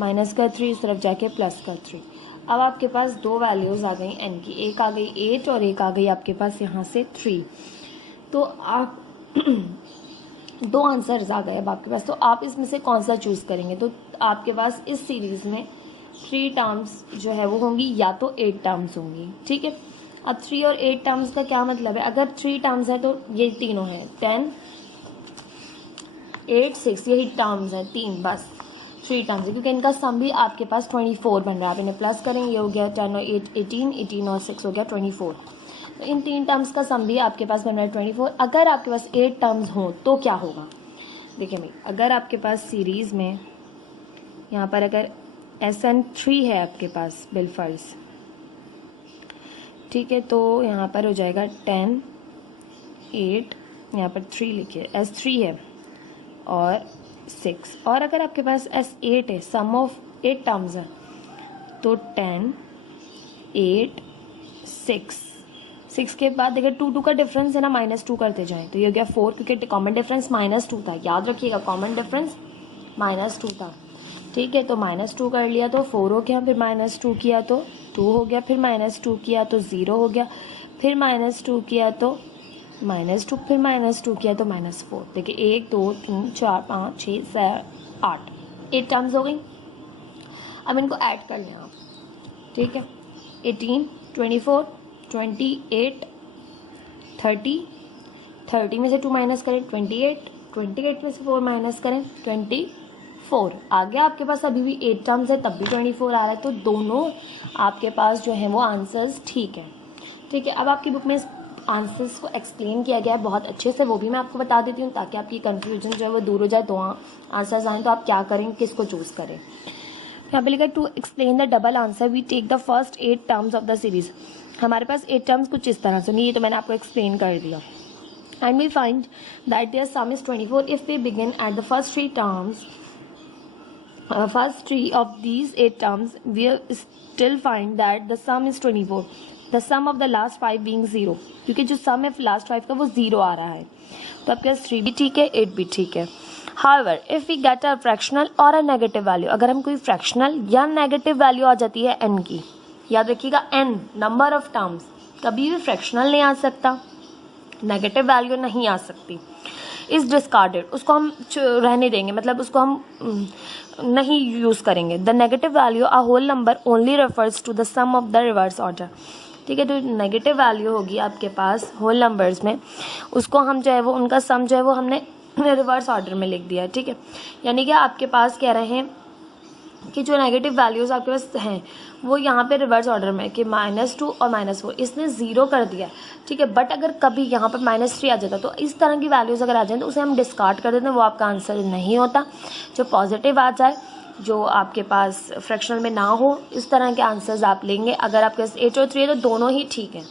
-3 इस तरफ जाके +3। अब आपके पास दो वैल्यूज़ आ गई n की, एक आ गई 8 और एक आ गई आपके पास यहाँ से 3। तो आप दो आंसर्स आ गए अब आपके पास। तो आप इसमें से कौन सा चूज़ करेंगे? तो आपके पास इस सीरीज़ में 3 टर्म्स जो है वो होंगी या तो 8 टर्म्स होंगी, ठीक है। अब 3 और 8 टर्म्स का क्या मतलब है? अगर 3 टर्म्स है तो ये तीनों हैं, 10, 8, 6, यही टर्म्स हैं, 3 बस 3 टर्म्स है, क्योंकि इनका सम भी आपके पास 24 बन रहा है। आप इन्हें प्लस करेंगे, ये हो गया 10 और 8 18, 18 और 6 हो गया 24। तो इन 3 टर्म्स का सम भी आपके पास बन रहा है 24। अगर आपके पास 8 टर्म्स हों तो क्या होगा? देखिए भाई, अगर आपके पास सीरीज़ में यहाँ पर अगर SN3 है आपके पास बिलफर्ज, ठीक है, तो यहाँ पर हो जाएगा 10, 8, यहाँ पर 3 लिखिए, S3 है और 6। और अगर आपके पास S8 है, सम ऑफ 8 टर्म्स है, तो 10, 8, 6 के बाद देखिए 2 का डिफरेंस है ना, -2 करते जाएं तो ये हो गया 4, क्योंकि कॉमन डिफरेंस -2 था, याद रखिएगा कॉमन डिफरेंस -2 था, ठीक है। तो -2 कर लिया तो 4 हो गया, फिर -2 किया तो 2 हो गया, फिर -2 किया तो 0 हो गया, फिर -2 किया तो -2, फिर -2 किया तो -4। देखिए 1 2 3 4 5 6 7 8 8 टर्म्स हो गई। अब इनको ऐड कर लें आप, ठीक है। 18, 24, 28, 30 में से 2 माइनस करें 28 में से 4 माइनस करें 24। आगे आपके पास अभी भी 8 टर्म्स है, तब भी 24 आ रहा है। तो दोनों आपके पास जो है वो आंसर्स ठीक है, ठीक है। अब आपकी बुक में आंसर्स को एक्सप्लेन किया गया है बहुत अच्छे से, वो भी मैं आपको बता देती हूँ ताकि आपकी कन्फ्यूजन जो है वो दूर हो जाए। दो आंसर्स आएँ तो आप क्या करें, किसको चूज़ करें। यहाँ पे लिखा to explain the double answer we take the first 8 terms of the series. हमारे पास 8 टर्म्स कुछ इस तरह से नहीं, ये तो मैंने आपको एक्सप्लेन कर दिया। And we find that their sum is 24 if we begin at the first 3 terms, first 3 of these 8 terms, we still find that the sum is 24, the sum of the last 5 being 0, क्योंकि जो sum है last 5 का वो 0 आ रहा है। तो आपके पास 3 भी ठीक है, 8 भी ठीक है। However, if we get a fractional or a negative value, अगर हम कोई fractional या negative value आ जाती है n की, याद रखिएगा n number of terms, कभी भी fractional नहीं आ सकता, नेगेटिव वैल्यू नहीं आ सकती, इज डिस्कार्डेड, उसको हम रहने देंगे, मतलब उसको हम नहीं यूज़ करेंगे। The negative value a whole number only refers to the sum of the reverse order, ठीक है। तो नेगेटिव वैल्यू होगी आपके पास होल नंबर्स में, उसको हम जो है वो उनका सम जो है वो हमने रिवर्स ऑर्डर में लिख दिया, ठीक है। यानी कि आपके पास कह रहे हैं कि जो नेगेटिव वैल्यूज़ आपके पास हैं वो यहाँ पे रिवर्स ऑर्डर में कि -2 और -4 इसने 0 कर दिया, ठीक है। बट अगर कभी यहाँ पर -3 आ जाता तो इस तरह की वैल्यूज़ अगर आ जाए तो उसे हम डिस्कार्ड कर देते हैं, वो आपका आंसर नहीं होता। जो पॉजिटिव आ जाए, जो आपके पास फ्रैक्शनल में ना हो, इस तरह के आंसर्स आप लेंगे। अगर आपके पास 8 और 3 है तो दोनों ही ठीक है,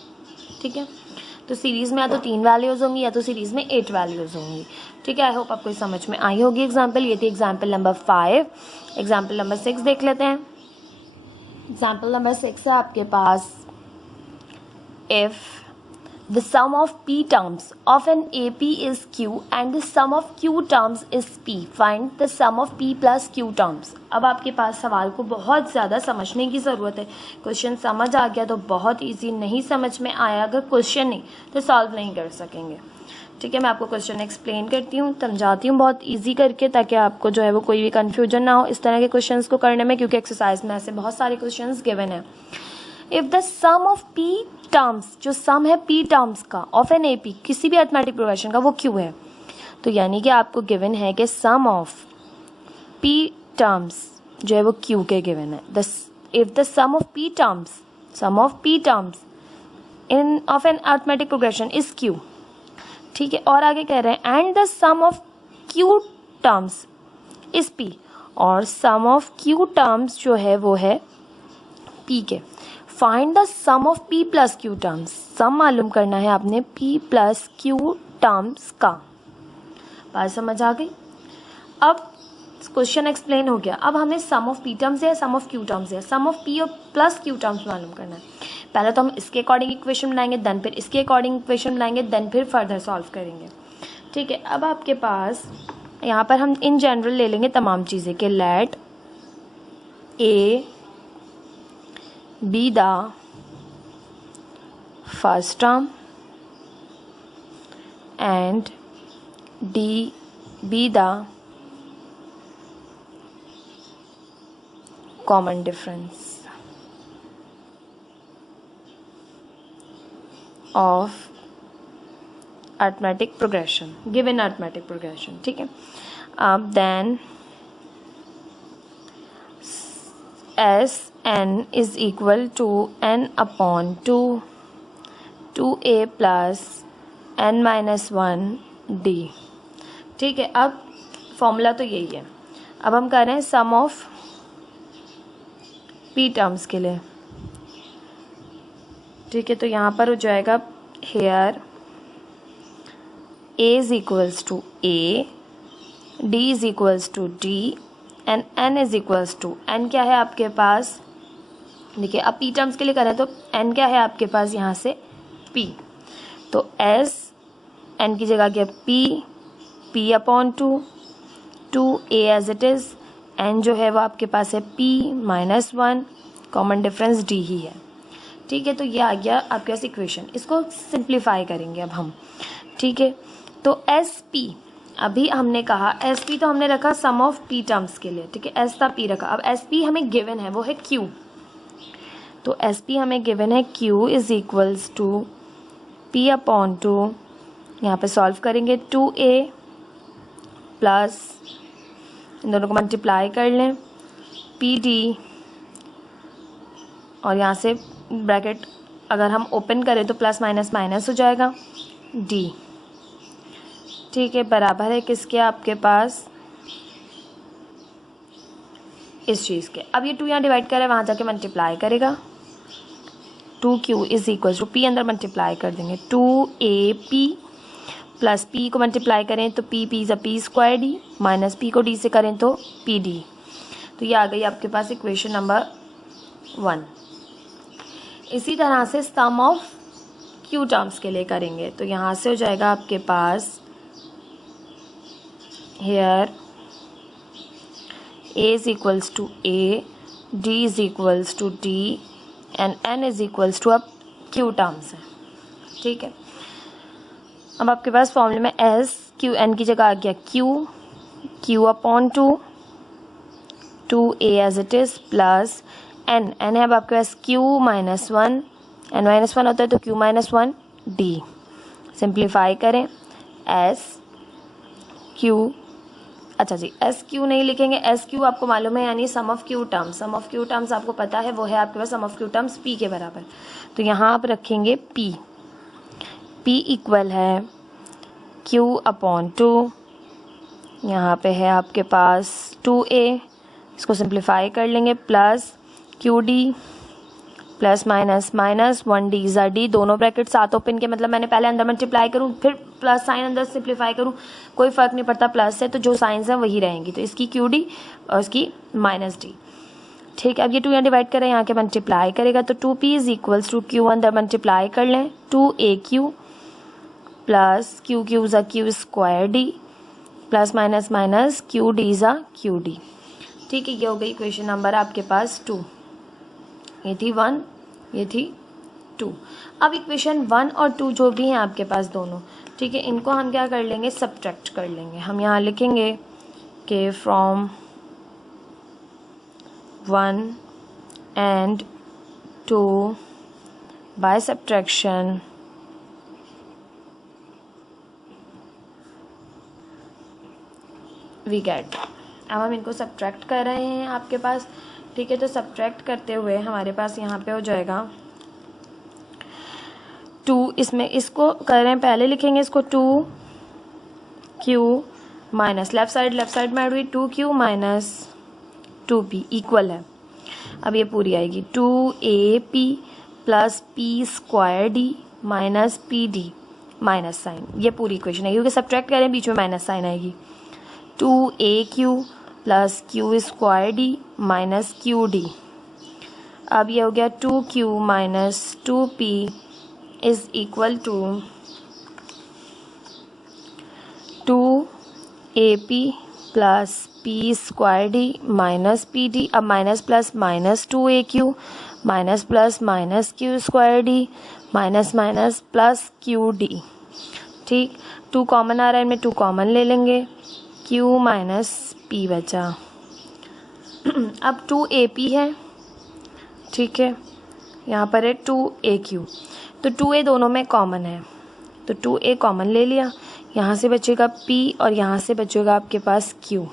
ठीक है। तो सीरीज़ में या तो 3 वैल्यूज़ होंगी या तो सीरीज़ में 8 वैल्यूज़ होंगी, ठीक है। आई होप आपको समझ में आई होगी एग्जाम्पल। ये थी एग्जाम्पल नंबर 5। एग्जाम्पल नंबर 6 देख लेते हैं। एग्जाम्पल नंबर 6 है आपके पास, if the sum of p terms of an AP is q and the sum of q terms is p, find the sum of p plus q terms। अब आपके पास सवाल को बहुत ज़्यादा समझने की ज़रूरत है। क्वेश्चन समझ आ गया तो बहुत इजी, नहीं समझ में आया अगर क्वेश्चन नहीं तो सॉल्व नहीं कर सकेंगे, ठीक है। मैं आपको क्वेश्चन एक्सप्लेन करती हूँ, समझाती हूँ बहुत इजी करके, ताकि आपको जो है वो कोई भी कन्फ्यूजन ना हो इस तरह के क्वेश्चंस को करने में, क्योंकि एक्सरसाइज में ऐसे बहुत सारे क्वेश्चंस गिवन है। If the sum of p terms, जो सम है p टर्म्स का ऑफ एन AP, किसी भी अरिथमेटिक प्रोग्रेशन का, वो q है। तो यानी कि आपको गिवन है कि सम ऑफ p टर्म्स जो है वो q के गिवन है। If the sum of p terms in of an arithmetic progression is q, ठीक है। और आगे कह रहे हैं and the sum of q terms is p, और सम ऑफ q टर्म्स जो है वो है p के। Find the sum of p plus q terms, sum मालूम करना है आपने p प्लस q टर्म्स का। बात समझ आ गई? अब क्वेश्चन एक्सप्लेन हो गया। अब हमें सम ऑफ पी टर्म्स है, सम ऑफ क्यू टर्म्स है, सम ऑफ पी और प्लस क्यू टर्म्स मालूम करना है। पहले तो हम इसके अकॉर्डिंग इक्वेशन बनाएंगे, देन फिर इसके अकॉर्डिंग इक्वेशन बनाएंगे, देन फिर फर्दर सॉल्व करेंगे। ठीक है, अब आपके पास यहाँ पर हम इन जनरल ले लेंगे तमाम चीज़ें कि let A be the first term and D be the common difference of arithmetic progression, given arithmetic progression. ठीक है, अब then s n is equal to n upon 2a plus n minus 1 d. ठीक है, अब formula तो यही है। अब हम कर रहे हैं सम ऑफ पी टर्म्स के लिए। ठीक है, तो यहाँ पर हो जाएगा here a is equals to a, d is equals to d and n is equals to n क्या है आपके पास, देखिए अब p टर्म्स के लिए करें तो n क्या है आपके पास यहाँ से p, तो s n की जगह क्या p upon 2a as it is, n जो है वो आपके पास है p minus 1, common difference d ही है। ठीक है, तो ये आ गया आपके पास इक्वेशन। इसको सिंप्लीफाई करेंगे अब हम। ठीक है, तो sp अभी हमने कहा sp तो हमने रखा सम ऑफ p टर्म्स के लिए। ठीक है, s था p रखा। अब sp हमें गिवन है वो है q, तो sp हमें गिवन है q is equals to p upon 2, यहाँ पे सॉल्व करेंगे 2a प्लस इन दोनों को मल्टीप्लाई कर लें पी डी, और यहाँ से ब्रैकेट अगर हम ओपन करें तो प्लस माइनस माइनस हो जाएगा डी। ठीक है, बराबर है किसके आपके पास, इस चीज़ के। अब ये 2 यहाँ डिवाइड करे, वहाँ जाके मल्टीप्लाई करेगा 2q is equal to p अंदर मल्टीप्लाई कर देंगे 2ap प्लस p को मल्टीप्लाई करें तो p ज़ा p square d, minus p को d से करें तो p d। तो ये आ गई आपके पास इक्वेशन नंबर 1। इसी तरह से सम ऑफ q टर्म्स के लिए करेंगे, तो यहाँ से हो जाएगा आपके पास here a is equals to a, d is equals to d and n is equals to, अब q टर्म्स है। ठीक है, अब आपके पास फॉर्मूले में s q n की जगह आ गया q upon 2a as it is plus n है अब आपके पास q माइनस 1, n माइनस 1 होता है तो q माइनस 1 d। सिंप्लीफाई करें s q, अच्छा जी एस क्यू नहीं लिखेंगे, एस क्यू आपको मालूम है यानी sum of q terms, sum of q terms आपको पता है वो है आपके पास sum of q terms p के बराबर। तो यहाँ आप रखेंगे पी इक्वल है क्यू अपॉन 2, यहाँ पे है आपके पास 2a, इसको सिंप्लीफाई कर लेंगे plus q D plus minus minus 1d ज़ा डी, दोनों ब्रैकेट साथ ओपन के, मतलब मैंने पहले अंदर मल्टीप्लाई करूँ फिर प्लस साइन अंदर सिंप्लीफाई करूँ, कोई फ़र्क नहीं पड़ता, प्लस है तो जो साइंस हैं वही रहेंगी, तो इसकी क्यू डी और इसकी माइनस डी। ठीक है, अब ये 2 यहाँ डिवाइड करें, यहाँ के मल्टीप्लाई करेगा तो 2p is equals to q अंदर मल्टीप्लाई कर लें 2aq प्लस क्यू ज़ा q square d plus minus minus q d ज़ा क्यू डी। ठीक है, ये हो गई इक्वेशन नंबर आपके पास 2, ये थी 1, ये थी 2। अब इक्वेशन 1 और 2 जो भी हैं आपके पास दोनों, ठीक है, इनको हम क्या कर लेंगे, सब्ट्रैक्ट कर लेंगे। हम यहाँ लिखेंगे कि from 1 and 2 by subtraction we get. अब हम इनको सब्ट्रैक्ट कर रहे हैं आपके पास। ठीक है, तो सब्ट्रैक्ट करते हुए हमारे पास यहाँ पे हो जाएगा 2, इसमें इसको कर रहे हैं, पहले लिखेंगे इसको 2q माइनस लेफ्ट साइड में ऐड हुई 2q माइनस 2p इक्वल है, अब ये पूरी आएगी 2ap plus p square d minus pd minus sign, ये पूरी इक्वेशन है क्योंकि सब्ट्रैक्ट करें बीच में माइनस साइन आएगी 2AQ plus q square d minus q d. अब ये हो गया 2Q minus 2P is equal to 2AP plus P square d minus PD। अब minus plus minus 2AQ minus plus minus q square d minus minus plus q d. ठीक, 2 common आ रहा है, इनमें 2 common ले लेंगे, Q माइनस P बचा। अब 2AP है, ठीक है, यहाँ पर है 2AQ, तो 2A दोनों में कॉमन है, तो 2A कॉमन ले लिया, यहाँ से बचेगा P और यहाँ से बचेगा आपके पास Q।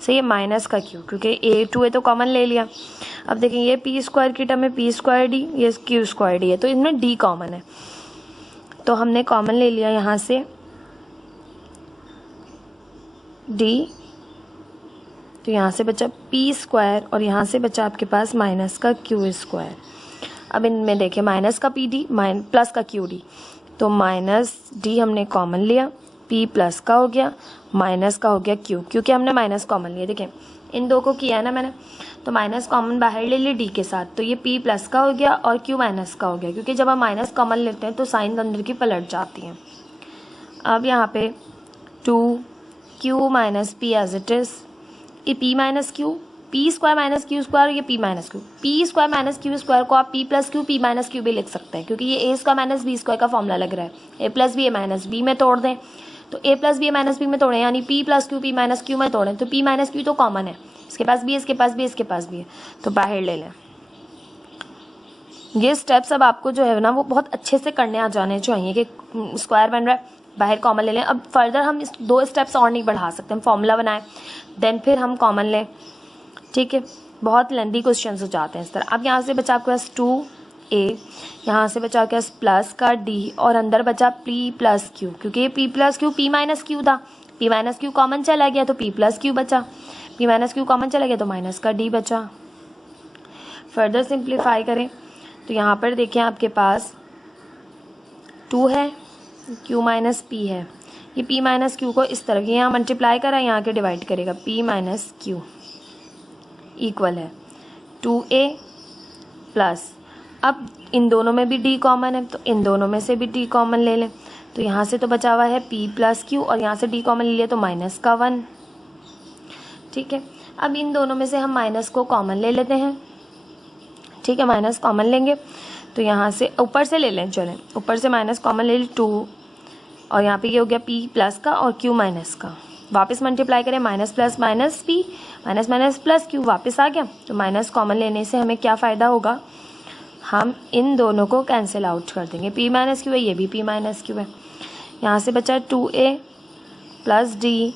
सही है, माइनस का Q, क्योंकि A तो कॉमन ले लिया। अब देखें ये P स्क्वायर की टर्म है, P स्क्वायर डी, ये Q स्क्वायर डी है, तो इनमें D कॉमन है, तो हमने कॉमन ले लिया यहाँ से D, तो यहाँ से बचा P स्क्वायर और यहाँ से बचा आपके पास माइनस का Q स्क्वायर। अब इनमें देखिए माइनस का PD प्लस का QD, तो माइनस D हमने कॉमन लिया, P प्लस का हो गया, माइनस का हो गया Q, क्योंकि हमने माइनस कॉमन लिया। देखें इन दो को किया है ना मैंने, तो माइनस कॉमन बाहर ले लिया D के साथ, तो ये P प्लस का हो गया और Q माइनस का हो गया, क्योंकि जब हम माइनस कॉमन लेते हैं तो साइन अंदर की पलट जाती हैं। अब यहाँ पे 2Q minus P as it is, ये P minus Q, P square minus Q square, ये P minus Q, P square minus Q square को आप P plus Q P minus Q भी लिख सकते हैं, क्योंकि ये A square minus B square का फॉर्मूला लग रहा है। A plus b A minus B में तोड़ दें, तो A plus b A minus B में तोड़ें, यानी P plus Q P minus Q में तोड़ें, तो P माइनस Q तो कॉमन है, इसके पास भी है, इसके पास भी, इसके पास भी है, तो बाहर ले लें। ये स्टेप्स अब आपको जो है ना वो बहुत अच्छे से करने आ जाने चाहिए कि स्क्वायर बन रहा है, बाहर कॉमन ले लें। अब फर्दर हम इस 2 स्टेप्स और नहीं बढ़ा सकते, हम फॉर्मूला बनाएं देन फिर हम कॉमन लें, ठीक है, बहुत लेंदी क्वेश्चन हो जाते हैं इस तरह। अब यहाँ से बचा आपके पास 2A, यहाँ से बचा आपके पास प्लस का D और अंदर बचा P प्लस Q, क्योंकि ये P plus Q P minus Q था, P माइनस Q कॉमन चला गया तो P प्लस Q बचा, P माइनस Q कॉमन चला गया तो माइनस का D बचा। फर्दर सिंप्लीफाई करें तो यहाँ पर देखें आपके पास 2 है, Q माइनस P है, ये P माइनस Q को इस तरह के यहाँ मल्टीप्लाई करा, यहाँ के डिवाइड करेगा, P माइनस Q इक्वल है 2A प्लस, अब इन दोनों में भी D कॉमन है, तो इन दोनों में से भी D कॉमन ले लें, तो यहाँ से तो बचा हुआ है P प्लस Q और यहाँ से D कॉमन ले लिया तो माइनस का 1, ठीक है। अब इन दोनों में से हम माइनस को कॉमन ले लेते हैं, ठीक है, माइनस कॉमन लेंगे तो यहाँ से ऊपर से ले लें, चलें ऊपर से माइनस कॉमन ले लें 2, और यहाँ पे ये हो गया P प्लस का और Q माइनस का, वापस मल्टीप्लाई करें, minus plus minus P minus minus plus Q वापस आ गया, तो माइनस कॉमन लेने से हमें क्या फ़ायदा होगा, हम इन दोनों को कैंसिल आउट कर देंगे, P माइनस Q है, ये भी P माइनस Q है, यहाँ से बचा 2A plus D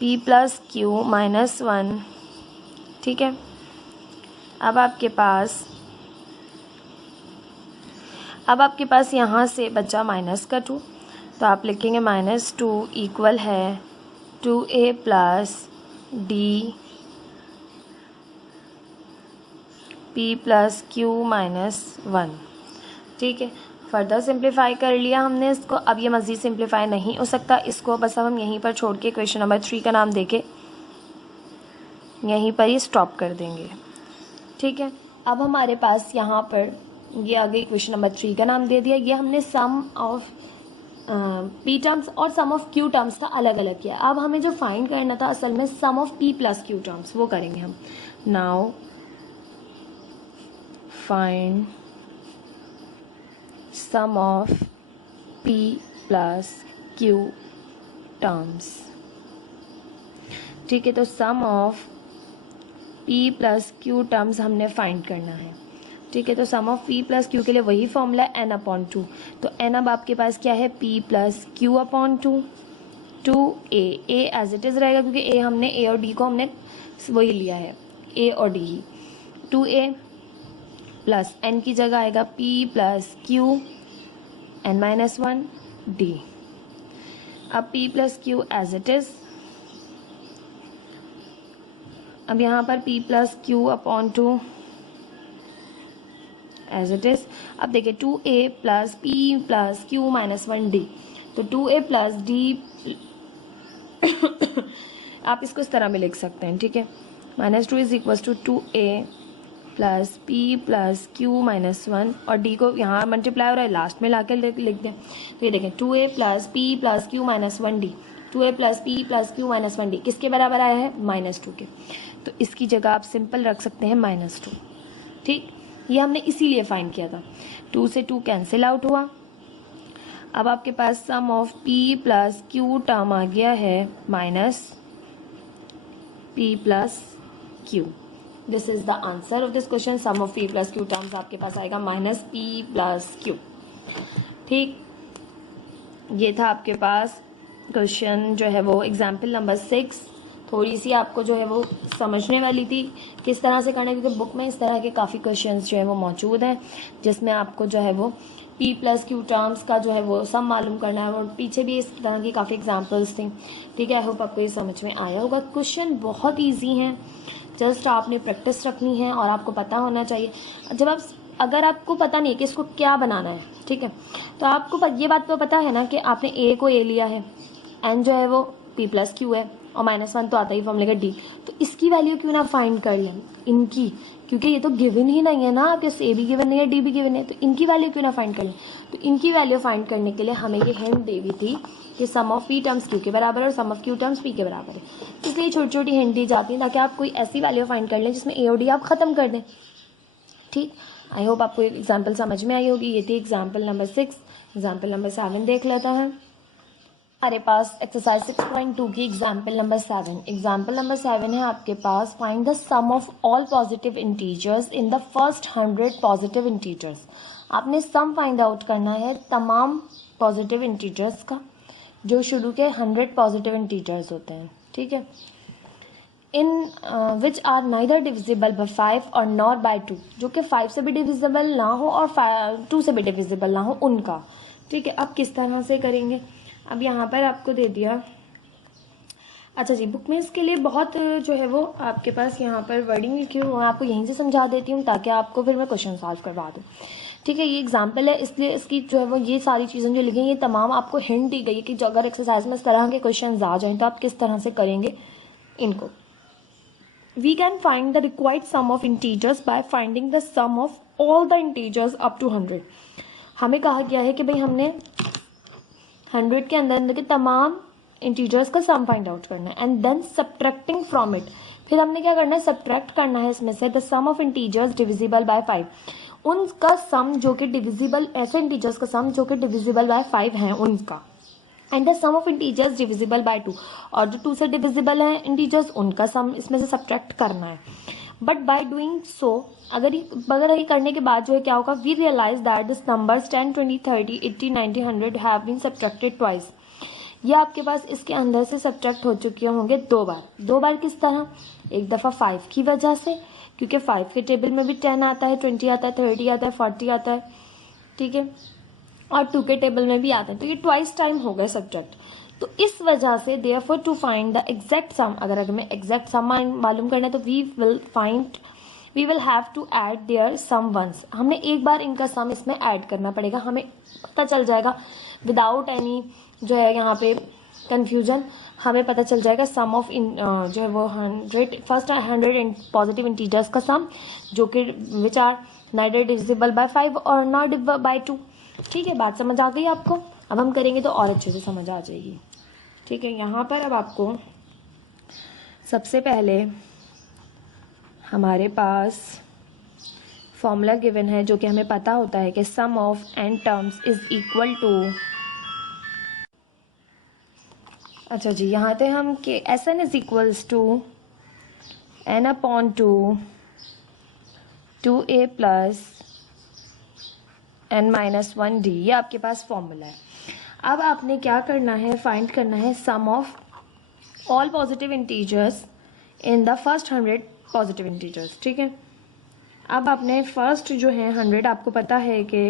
P plus Q minus 1, ठीक है। अब आपके पास यहाँ से बचा माइनस का 2, तो आप लिखेंगे माइनस 2 इक्वल है 2A plus D P plus Q minus 1, ठीक है। फर्दर सिंप्लीफाई कर लिया हमने इसको, अब ये मज़ीद सिंप्लीफाई नहीं हो सकता, इसको बस अब हम यहीं पर छोड़ के क्वेश्चन नंबर 3 का नाम देके यहीं पर ही स्टॉप कर देंगे, ठीक है। अब हमारे पास यहाँ पर ये आगे क्वेश्चन नंबर 3 का नाम दे दिया, ये हमने सम ऑफ P टर्म्स और सम ऑफ Q टर्म्स का अलग अलग किया। अब हमें जो फाइंड करना था असल में sum of P plus Q terms, वो करेंगे हम। Now find sum of P plus Q terms, ठीक है। तो sum of P plus Q terms हमने फाइंड करना है, ठीक है। तो sum of P plus Q के लिए वही फॉर्मूला है n/2, तो n अब आपके पास क्या है P plus Q/2, 2A, A as it is रहेगा क्योंकि A हमने A और D को हमने वही लिया है, A और D ही, 2A प्लस n की जगह आएगा P plus Q n-1 D। अब P plus Q as it is, अब यहाँ पर P plus Q/2 as it is. अब देखिए 2A plus P plus Q minus 1 D, तो 2A प्लस D आप इसको इस तरह भी लिख सकते हैं, ठीक है। -2 is equal to 2a plus p plus q minus 1, और डी को यहाँ मल्टीप्लाई हो रहा है, लास्ट में ला के लिख दें। तो ये देखें 2a plus p plus q minus 1d, 2a plus p plus q minus 1d किसके बराबर आया है? -2 के। तो इसकी जगह आप सिंपल रख सकते हैं -2, ठीक। ये हमने इसीलिए फाइंड किया था। 2 से 2 कैंसिल आउट हुआ। अब आपके पास sum of p plus q term आ गया है minus p plus q. This is the answer of this question. Sum of p plus q terms आपके पास आएगा -p प्लस क्यू, ठीक। ये था आपके पास क्वेश्चन जो है वो एग्जाम्पल नंबर 6। थोड़ी सी आपको जो है वो समझने वाली थी किस तरह से करना है, क्योंकि बुक में इस तरह के काफ़ी क्वेश्चंस जो है वो मौजूद हैं जिसमें आपको जो है वो p प्लस क्यू टर्म्स का जो है वो सम मालूम करना है, और पीछे भी इस तरह की काफ़ी एग्जांपल्स थी, ठीक है। आई होप आपको ये समझ में आया होगा। क्वेश्चन बहुत ईजी हैं, जस्ट आपने प्रैक्टिस रखनी है और आपको पता होना चाहिए। जब आप अगर आपको पता नहीं है कि इसको क्या बनाना है, ठीक है, तो आपको ये बात तो पता है ना कि आपने a को a लिया है, n जो है वो p प्लस क्यू है, और -1 तो आता ही फॉर्मूले का d, तो इसकी वैल्यू क्यों ना फाइंड कर लें इनकी, क्योंकि ये तो गिवन ही नहीं है ना, आपके a भी गिवन नहीं है, d भी गिवन है, तो इनकी वैल्यू क्यों ना फाइंड कर लें। तो इनकी वैल्यू फाइंड करने के लिए हमें ये हिंट दी हुई थी कि sum of p terms q के बराबर है और sum of q terms p के बराबर है, इसलिए छोटी छोटी हिंट दी जाती है ताकि आप कोई ऐसी वैल्यू फाइंड कर लें जिसमें a और d आप ख़त्म कर दें, ठीक। आई होप आपको एक एग्जाम्पल समझ में आई होगी। ये थी एग्जाम्पल नंबर 6। एग्जाम्पल नंबर 7 देख लेता है हमारे पास एक्सरसाइज 6.2 की एग्जाम्पल नंबर 7। एग्जाम्पल नंबर 7 है आपके पास, find the sum of all positive integers in the first 100 positive integers. आपने सम फाइंड आउट करना है तमाम पॉजिटिव इंटीजर्स का जो शुरू के 100 पॉजिटिव इंटीजर्स होते हैं, ठीक है। In which are neither divisible by 5 और नॉट बाई 2, जो कि 5 से भी डिविजिबल ना हो और 2 से भी डिविजिबल ना हो उनका, ठीक है। अब किस तरह से करेंगे, अब यहाँ पर आपको दे दिया, अच्छा जी, बुक में इसके लिए बहुत जो है वो आपके पास यहाँ पर वर्डिंग लिखी हुई, मैं आपको यहीं से समझा देती हूँ ताकि आपको फिर मैं क्वेश्चन सॉल्व करवा दूँ, ठीक है। ये एग्जाम्पल है, इसलिए इसकी जो है वो ये सारी चीज़ें जो लिखी हैं ये तमाम आपको हिंट दी गई है कि जो अगर एक्सरसाइज में इस तरह के क्वेश्चन आ जाएँ तो आप किस तरह से करेंगे इनको। We can find the required sum of integers by finding the sum of all the integers up to 100। हमें कहा गया है कि भाई हमने 100 के अंदर के तमाम इंटीजर्स का सम फाइंड आउट करना है, and then subtracting from it, फिर हमने क्या करना है, सब्ट्रैक्ट करना है इसमें से the sum of integers divisible by 5, उनका सम जो कि डिविजिबल, ऐसे इंटीजर्स का सम जो कि डिविजिबल बाय 5 हैं उनका, and the sum of integers divisible by 2, और जो 2 से डिविजिबल हैं इंटीजर्स उनका सम इसमें से सब्ट्रैक्ट करना है। बट बाय डूइंग सो, अगर ये करने के बाद जो है क्या होगा, we realise that this numbers 10, 20, 30, 80, 90, 100 have been subtracted twice. ये आपके पास इसके अंदर से सब्ट्रैक्ट हो चुके होंगे दो बार किस तरह, एक दफ़ा 5 की वजह से, क्योंकि 5 के टेबल में भी 10 आता है, 20 आता है, 30 आता है, 40 आता है, ठीक है, और 2 के टेबल में भी आता है, तो ये ट्वाइस टाइम हो गए सब्ट्रैक्ट। तो इस वजह से therefore to find the exact sum, अगर हमें एग्जैक्ट सम मालूम करना है तो we will have to add their sum once, हमने एक बार इनका सम इसमें ऐड करना पड़ेगा, हमें पता चल जाएगा विदाउट एनी जो है यहाँ पे कंफ्यूजन, हमें पता चल जाएगा सम ऑफ जो है वो 100 फर्स्ट 100 पॉजिटिव इंटीजर्स का सम जो कि which are neither divisible by 5 और नॉट बाय 2, ठीक है। बात समझ आ गई आपको, अब हम करेंगे तो और अच्छे से समझ आ जाएगी, ठीक है। यहाँ पर अब आपको सबसे पहले हमारे पास फॉर्मूला गिवन है जो कि हमें पता होता है कि sum of n terms is equal to, अच्छा जी, यहाँ पे हम कि Sn is equals to n upon 2a plus n minus 1d, ये आपके पास फॉर्मूला है। अब आपने क्या करना है, फाइंड करना है sum of all positive integers in the first 100 positive integers, ठीक है। अब आपने फर्स्ट जो है 100, आपको पता है कि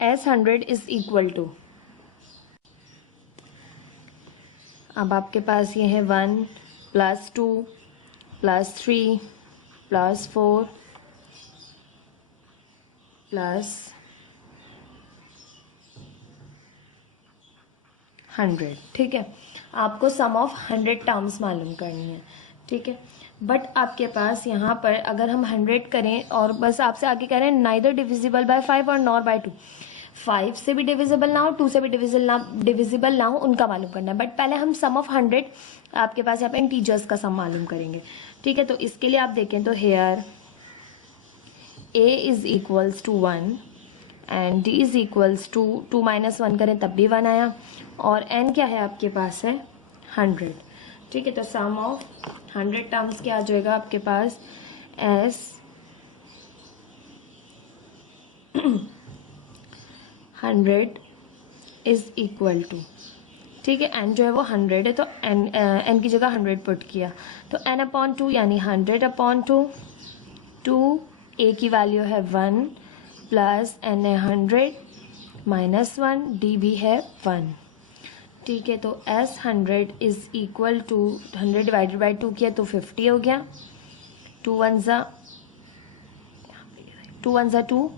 S100 इज इक्वल टू, अब आपके पास ये है 1 प्लस 2 प्लस 3 प्लस 4 प्लस 100, ठीक है। आपको सम ऑफ 100 टर्म्स मालूम करनी है, ठीक है। बट आपके पास यहाँ पर अगर हम 100 करें और बस आपसे आगे कह रहे हैं नाइदर डिविजिबल बाय 5 और नॉर बाय 2, 5 से भी डिविजिबल ना हो, 2 से भी डिविजिबल ना हो, उनका मालूम करना है। बट पहले हम सम ऑफ 100 आपके पास यहाँ पे इंटीजर्स का सम मालूम करेंगे, ठीक है। तो इसके लिए आप देखें तो here a is equals to 1 and d is equals to 2 - 1 करें तब भी 1 आया, और n क्या है आपके पास है 100, ठीक है। तो सम ऑफ 100 टर्म्स क्या आ जाएगा आपके पास एस 100 इज इक्वल टू, ठीक है। n जो है वो 100 है तो n की जगह 100 पुट किया तो n/2 यानी 100/2, 2 a की वैल्यू है 1 प्लस n है 100 माइनस 1, d भी है 1, ठीक है। तो s 100 is equal to 100 divided by 2 किया तो 50 हो गया, 2 1 ज़ा 2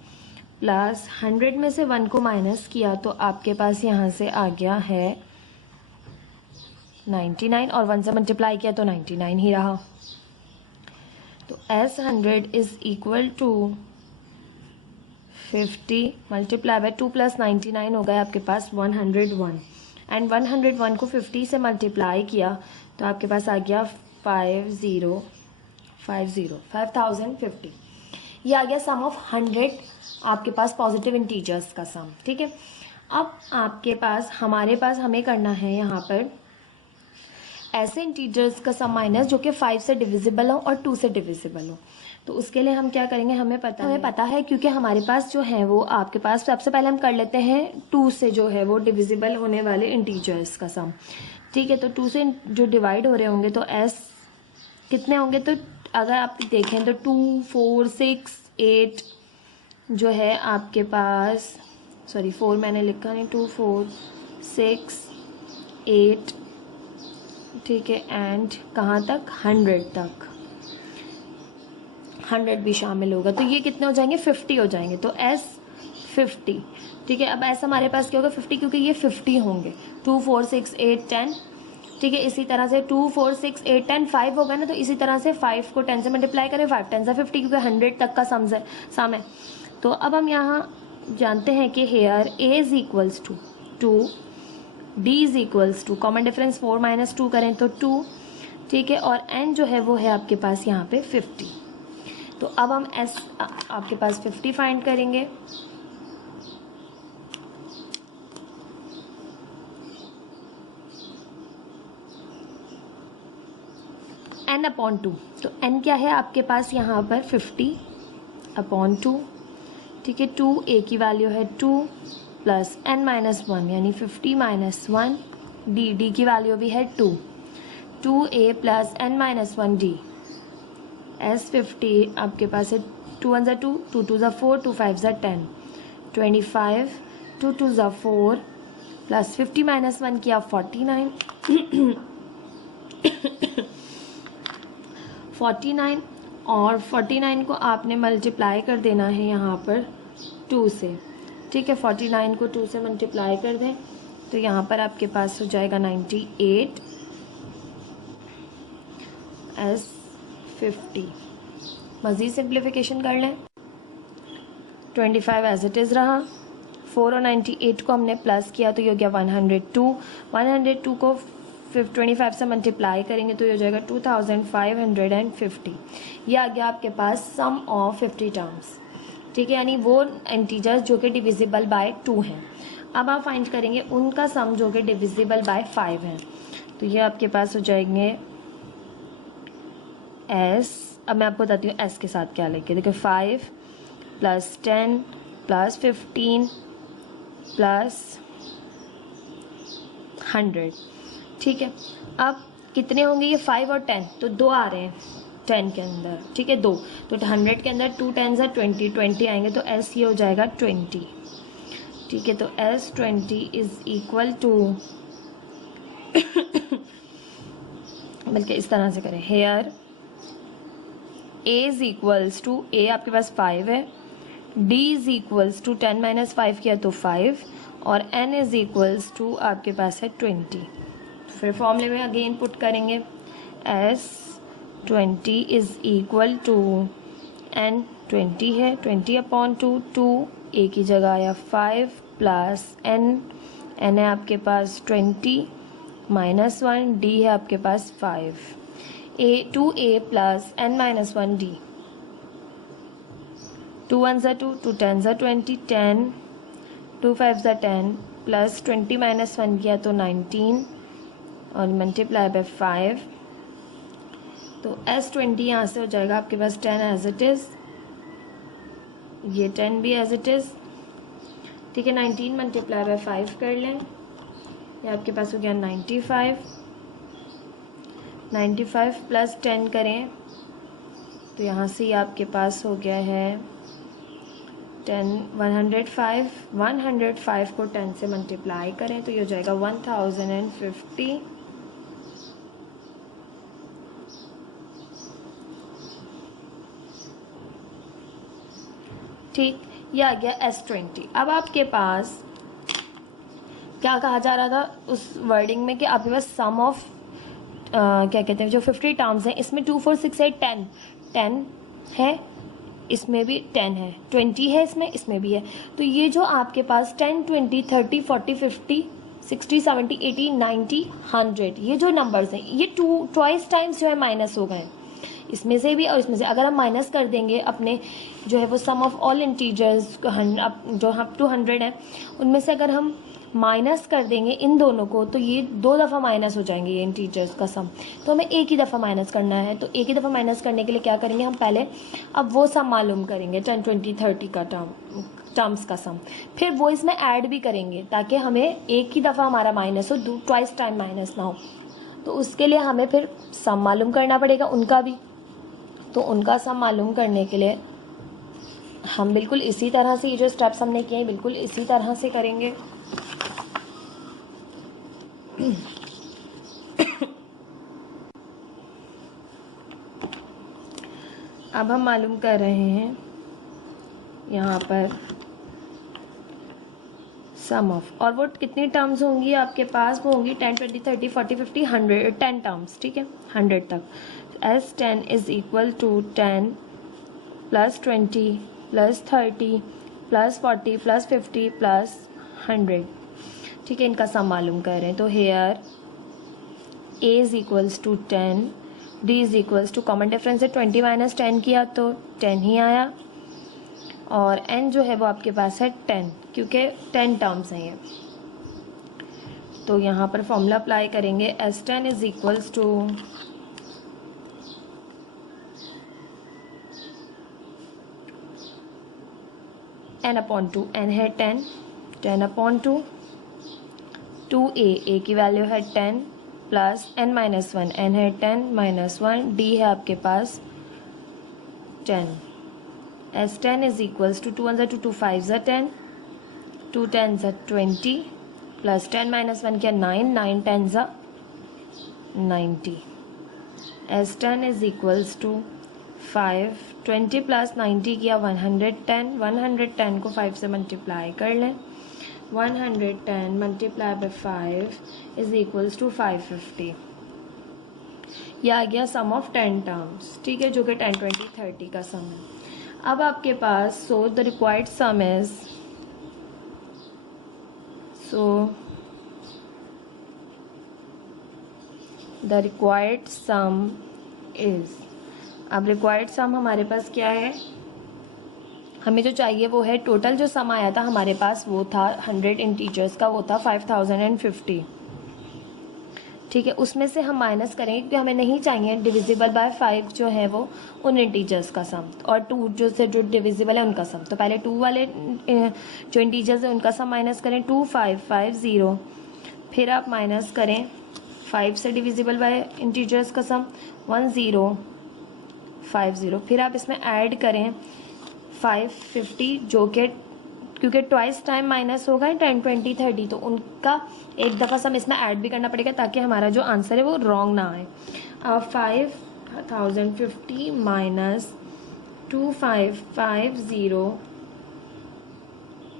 प्लस 100 में से 1 को माइनस किया तो आपके पास यहाँ से आ गया है 99 और 1 से मल्टीप्लाई किया तो 99 ही रहा। तो s 100 is equal to 50 multiply by 2 plus 99 हो गया आपके पास 101, एंड 101 को 50 से मल्टीप्लाई किया तो आपके पास आ गया 5050, ये आ गया सम ऑफ 100 आपके पास पॉजिटिव इंटीजर्स का सम, ठीक है। अब आपके पास हमारे पास हमें करना है यहाँ पर ऐसे इंटीजर्स का सम माइनस जो कि 5 से डिविजिबल हो और 2 से डिविजिबल हो। तो उसके लिए हम क्या करेंगे, हमें पता है क्योंकि हमारे पास जो है वो आपके पास सबसे पहले हम कर लेते हैं 2 से जो है वो डिविजिबल होने वाले इंटीजर्स का सम, ठीक है। तो 2 से जो डिवाइड हो रहे होंगे तो s कितने होंगे, तो अगर आप देखें तो 2 4 6 8 जो है आपके पास, सॉरी 4 मैंने लिखा नहीं, 2 4 6 8, ठीक है, एंड कहाँ तक 100 तक, 100 भी शामिल होगा तो ये कितने हो जाएंगे 50 हो जाएंगे। तो s 50, ठीक है। अब s हमारे पास क्या होगा 50 क्योंकि ये 50 होंगे, 2 4 6 8 10, ठीक है। इसी तरह से 2 4 6 8 10 5 होगा ना, तो इसी तरह से 5 को 10 से मल्टीप्लाई करें, 5 10 से 50 क्योंकि 100 तक का सम है। तो अब हम यहाँ जानते हैं कि here a is equals to 2, d is equals to common difference 4 - 2 करें तो 2, ठीक है, और n जो है वो है आपके पास यहाँ पे 50। तो अब हम s आपके पास 50 फाइंड करेंगे, n/2, तो n क्या है आपके पास यहाँ पर 50/2, ठीक है। 2 a की वैल्यू है 2 प्लस n - 1 यानी 50 - 1, d की वैल्यू भी है 2 2a plus n - 1 d, s 50 आपके पास है 2 1 ज़ा 2, 2 2 ज़ा 4, 2 5 ज़ा 10, 25, 2 2 ज़ा 4 प्लस 50 - 1 किया 49 49, और 49 को आपने मल्टीप्लाई कर देना है यहाँ पर 2 से, ठीक है। 49 को 2 से मल्टीप्लाई कर दें तो यहाँ पर आपके पास हो जाएगा 98 s 50। मज़ीद सिंप्लीफिकेशन कर लें, 25 एज इट इज़ रहा, 4 और 98 को हमने प्लस किया तो ये हो गया 102, 102 को 25 से मल्टीप्लाई करेंगे तो ये हो जाएगा 2550। ये आ गया आपके पास सम ऑफ 50 टर्म्स, ठीक है, यानी वो इंटीजर्स जो कि डिविजिबल बाय 2 हैं। अब आप फाइंड करेंगे उनका सम जो कि डिविजिबल बाय 5 है, तो ये आपके पास हो जाएंगे s, अब मैं आपको बताती हूँ s के साथ क्या लेके, देखिए 5 प्लस 10 प्लस 15 प्लस 100, ठीक है। अब कितने होंगे ये 5 और 10, तो 2 आ रहे हैं 10 के अंदर, ठीक है, 2, तो 100 के अंदर 2 10 20 20 आएंगे तो s ये हो जाएगा 20, ठीक है। तो s 20 इज इक्वल टू बल्कि इस तरह से करें, here a is equals to, a आपके पास 5 है, d इज इक्वल्स टू 10 - 5 किया तो 5, और n इज़ इक्वल्स टू आपके पास है 20। फिर फॉर्मूले में अगेन पुट करेंगे S20 is equal to n 20 है 20/2 2 a की जगह आया 5 प्लस n है आपके पास 20 -1 d है आपके पास 5 2a प्लस n - 1 d 2 1 ज़ा 2 2 10 ज़ा 20 10 2 5 ज़ा 10 प्लस 20 - 1 किया तो 19 और मल्टीप्लाई बाय 5। तो S20 यहाँ से हो जाएगा आपके पास 10 एज इट इज़, ये 10 भी एज इट इज़, ठीक है। 19 मल्टीप्लाई बाय 5 कर लें, ये आपके पास हो गया 95 प्लस 10 करें तो यहाँ से ये आपके पास हो गया है 105 को 10 से मल्टीप्लाई करें तो ये हो जाएगा 1050। ठीक, ये आ गया S20। अब आपके पास क्या कहा जा रहा था उस वर्डिंग में कि आपके पास सम ऑफ क्या कहते हैं जो 50 टर्म्स हैं, इसमें 2 4 6 8 10 है, इसमें भी 10 है, 20 है, इसमें भी है। तो ये जो आपके पास 10 20 30 40 50 60 70 80 90 100 ये जो नंबर्स हैं ये ट्वाइस टाइम्स जो है माइनस हो गए इसमें से भी और इसमें से। अगर हम माइनस कर देंगे अपने जो है वो सम ऑफ ऑल इंटीजर्स जो अप टू 100 है उनमें से अगर हम माइनस कर देंगे इन दोनों को तो ये 2 दफ़ा माइनस हो जाएंगे ये इंटीजर्स का सम। तो हमें एक ही दफ़ा माइनस करना है, तो एक ही दफ़ा माइनस करने के लिए क्या करेंगे हम पहले अब वो सम मालूम करेंगे 10 20 30 का टर्म्स का सम, फिर वो इसमें ऐड भी करेंगे ताकि हमें एक ही दफ़ा हमारा माइनस हो, ट्वाइस टाइम माइनस ना हो। तो उसके लिए हमें फिर सम मालूम करना पड़ेगा उनका भी। तो उनका सम मालूम करने के लिए हम बिल्कुल इसी तरह से ये जो स्टेप्स हमने किए हैं बिल्कुल इसी तरह से करेंगे। अब हम मालूम कर रहे हैं यहाँ पर सम ऑफ, और वो कितनी टर्म्स होंगी आपके पास, वो होंगी 10 20 30 40 50 100 10 टर्म्स, ठीक है 100 तक। S10 is equal to 10 plus 20 plus 30 plus 40 plus 50 plus 100, ठीक है। इनका सम मालूम कर रहे हैं। तो here A is equals to 10, D is equals to common difference है 20 माइनस 10 किया तो 10 ही आया, और N जो है वो आपके पास है 10 क्योंकि 10 टर्म्स हैं ये। तो यहाँ पर फॉर्मूला अप्लाई करेंगे S10 is equals to n/2, n है 10 10/2 2a की वैल्यू है 10 प्लस n - 1 n है 10 -1 d है आपके पास 10। S10 is equals to 2 1 2 2 5 10 2 10 20 plus 10 - 1 क्या 9 9 10 90। S10 is equals to 5 20 plus 90 किया 110 को 5 से मल्टीप्लाई कर लें, 110 multiply by 5 is equals to 550। यह आ गया सम ऑफ 10 टर्म्स, ठीक है, जो कि 10 20 30 का सम है। अब आपके पास the required sum is the required sum is, अब रिक्वायर्ड सम हमारे पास क्या है, हमें जो चाहिए वो है टोटल जो सम आया था हमारे पास वो था 100 इंटीजर्स का, वो था 5050, ठीक है। उसमें से हम माइनस करेंगे क्योंकि हमें नहीं चाहिए डिविजिबल बाय 5 जो है वो उन इंटीजर्स का सम, और 2 जो डिविजिबल है उनका सम। तो पहले 2 वाले जो इंटीजर्स है उनका सम माइनस करें 2550, फिर आप माइनस करें 5 से डिविजिबल बाय इंटीजर्स का सम 1050, फिर आप इसमें ऐड करें 550 जो कि क्योंकि ट्वाइस टाइम माइनस होगा 10 20 30, तो उनका एक दफ़ा सम इसमें ऐड भी करना पड़ेगा ताकि हमारा जो आंसर है वो रॉन्ग ना आए। 5050 माइनस 2550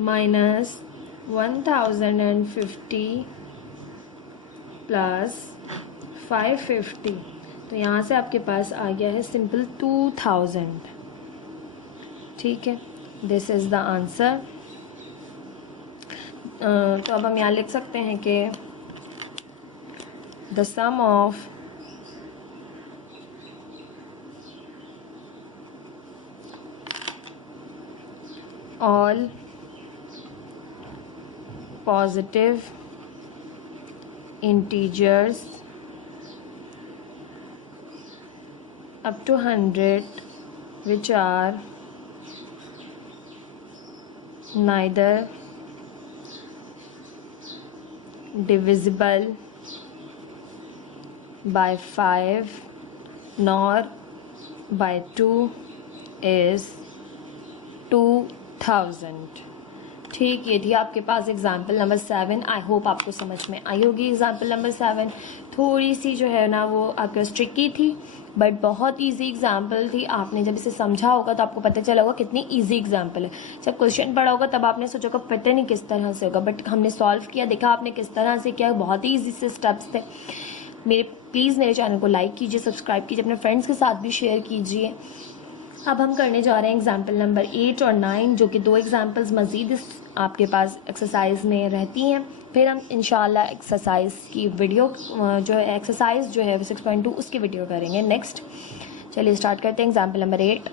माइनस 1050 प्लस 550, तो यहाँ से आपके पास आ गया है सिंपल 2000। ठीक है, दिस इज़ द आंसर। तो अब हम यहाँ लिख सकते हैं कि the sum of all positive integers up to 100 which are neither divisible by 5 nor by 2 is 2000। ठीक, ये थी आपके पास एग्जाम्पल नंबर 7। आई होप आपको समझ में आई होगी। एग्जाम्पल नंबर 7 थोड़ी सी जो है ना वो आपके पास ट्रिकी थी, बट बहुत इजी एग्जाम्पल थी। आपने जब इसे समझा होगा तो आपको पता चला होगा कितनी इजी एग्जाम्पल है। जब क्वेश्चन पढ़ा होगा तब आपने सोचा होगा पता नहीं किस तरह से होगा, बट हमने सॉल्व किया, देखा आपने किस तरह से किया, बहुत ही ईजी से स्टेप्स थे। प्लीज़ मेरे चैनल को लाइक कीजिए, सब्सक्राइब कीजिए, अपने फ्रेंड्स के साथ भी शेयर कीजिए। अब हम करने जा रहे हैं एग्जाम्पल नंबर 8 और 9, जो कि 2 एग्जाम्पल्स मज़ीद इस आपके पास एक्सरसाइज में रहती हैं। फिर हम इंशाल्लाह एक्सरसाइज की वीडियो जो है एक्सरसाइज जो है 6.2 उसकी वीडियो करेंगे नेक्स्ट। चलिए स्टार्ट करते हैं एग्जाम्पल नंबर 8।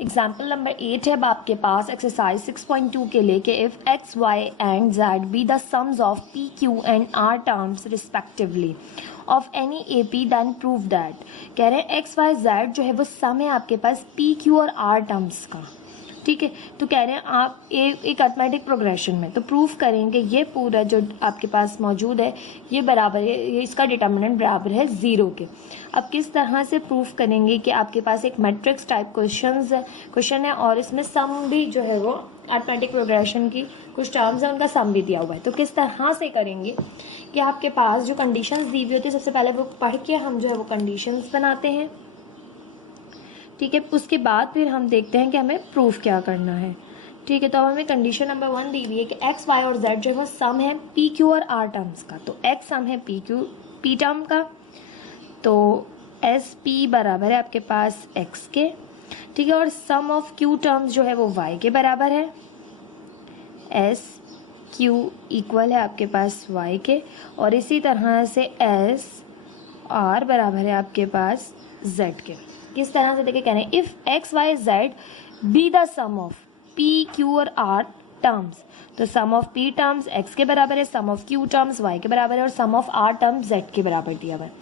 एग्जाम्पल नंबर 8 है अब आपके पास एक्सरसाइज 6.2 के लिए कि if x y and z be the sums of p q and r terms respectively of any A P then prove that. कह रहे हैं एक्स वाई जेड जो है वो सम है आपके पास पी क्यू और आर टर्म्स का। ठीक है, तो कह रहे हैं आप एक अर्थमेटिक प्रोग्रेशन में तो प्रूव करेंगे ये पूरा जो आपके पास मौजूद है ये बराबर है, ये इसका डिटर्मिनेंट बराबर है 0 के। अब किस तरह से प्रूव करेंगे कि आपके पास एक मैट्रिक्स टाइप क्वेश्चन है और इसमें सम भी जो है वो अर्थमेटिक प्रोग्रेशन की कुछ टर्म्स है उनका सम भी दिया हुआ है। तो किस तरह से करेंगे कि आपके पास जो कंडीशंस दी हुई होती है सबसे पहले वो पढ़ के हम जो है वो कंडीशंस बनाते हैं। ठीक है, उसके बाद फिर हम देखते हैं कि हमें प्रूफ क्या करना है। ठीक है, तो अब हमें कंडीशन नंबर 1 दी हुई है कि एक्स वाई और जेड जो है वो सम है पी क्यू और आर टर्म्स का। तो एक्स सम है पी टर्म का, तो एस पी बराबर है आपके पास एक्स के। ठीक है, और सम ऑफ क्यू टर्म्स जो है वो वाई के बराबर है, एस क्यू इक्वल है आपके पास वाई के। और इसी तरह से एस आर बराबर है आपके पास जेड के। किस तरह से देखे कह रहे हैं if x y z be the sum of p q और आर टर्म्स, तो sum of p terms x के बराबर है, sum of q terms y के बराबर है और sum of r terms z के बराबर दिया हुआ है।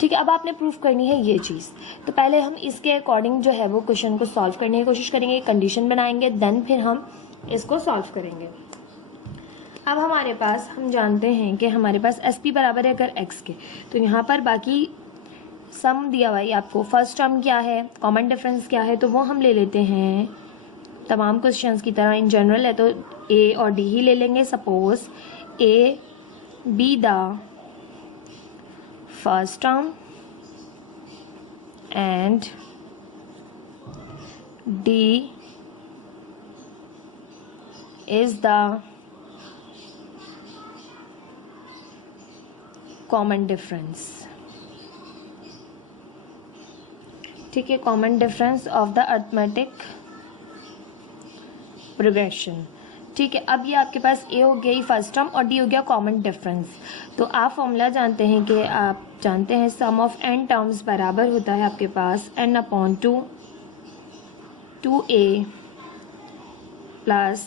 ठीक है, अब आपने प्रूफ करनी है ये चीज़। तो पहले हम इसके अकॉर्डिंग जो है वो क्वेश्चन को सॉल्व करने की कोशिश करेंगे, कंडीशन बनाएंगे, देन फिर हम इसको सॉल्व करेंगे। अब हमारे पास हम जानते हैं कि हमारे पास एस पी बराबर है अगर एक्स के, तो यहाँ पर बाकी सम दिया हुआ है आपको। फर्स्ट टर्म क्या है, कॉमन डिफरेंस क्या है, तो वो हम ले लेते हैं तमाम क्वेश्चंस की तरह। इन जनरल है तो ए और डी ही ले लेंगे। Suppose A be the first term and D is the common difference. ठीक है, common difference of the arithmetic progression. ठीक है, अब ये आपके पास ए हो गया फर्स्ट टर्म और डी हो गया कॉमन डिफरेंस। तो आप फॉर्मूला जानते हैं कि आप जानते हैं सम ऑफ एन टर्म्स बराबर होता है आपके पास n upon 2a plus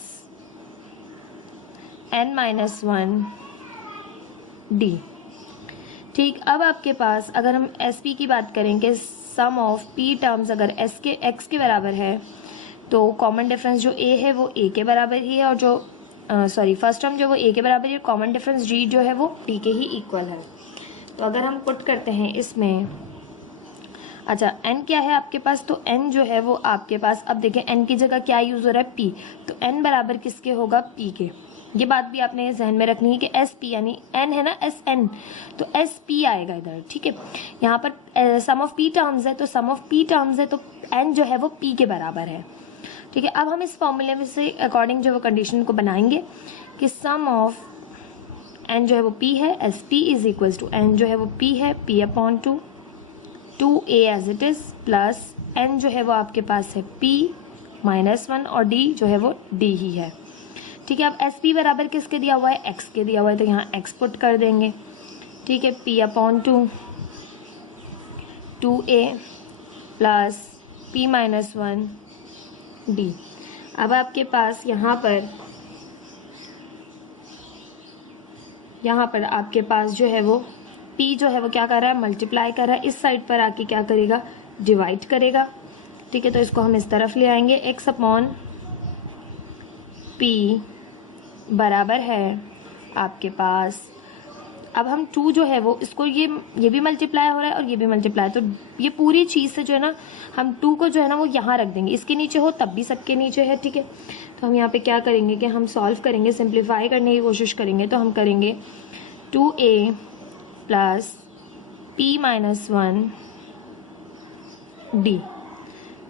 n-1 d. ठीक, अब आपके पास अगर हम एस पी की बात करें कि सम ऑफ पी टर्म्स अगर एस के एक्स के बराबर है तो कॉमन डिफरेंस जो ए है वो ए के बराबर ही है और जो फर्स्ट टर्म जो वो ए के बराबर है, कॉमन डिफरेंस डी जो है वो डी के ही इक्वल है। तो अगर हम पुट करते हैं इसमें, अच्छा एन क्या है आपके पास, तो एन जो है वो आपके पास, अब देखें एन की जगह क्या यूज़ हो रहा है पी, तो एन बराबर किसके होगा पी के। ये बात भी आपने जहन में रखनी है कि एस पी यानी एन है ना एस एन, तो एस पी आएगा इधर। ठीक है, यहाँ पर सम ऑफ पी टर्म्स है तो सम ऑफ पी टर्म्स है तो एन जो है वो पी के बराबर है। ठीक है, अब हम इस फॉर्मूले में से अकॉर्डिंग जो है वो कंडीशन को बनाएंगे कि सम ऑफ एन जो है वो पी है, S p is equals to n जो है वो पी है, p upon two a as it is, plus n जो है वो आपके पास है पी -1 और डी जो है वो डी ही है। ठीक है, अब एस पी बराबर किसके दिया हुआ है, एक्स के दिया हुआ है, तो यहाँ एक्स पुट कर देंगे। ठीक है, p upon two a plus P -1 D. अब आपके पास यहाँ पर आपके पास जो है वो p जो है वो क्या कर रहा है, मल्टीप्लाई कर रहा है, इस साइड पर आके क्या करेगा, डिवाइड करेगा। ठीक है, तो इसको हम इस तरफ ले आएंगे, x अपॉन p बराबर है आपके पास, अब हम 2 जो है वो इसको ये भी मल्टीप्लाई हो रहा है और ये भी मल्टीप्लाई, तो ये पूरी चीज़ से जो है ना हम 2 को जो है ना वो यहाँ रख देंगे, इसके नीचे हो तब भी सबके नीचे है। ठीक है, तो हम यहाँ पे क्या करेंगे कि हम सॉल्व करेंगे, सिंप्लीफाई करने की कोशिश करेंगे, तो हम करेंगे 2a प्लस p -1 d।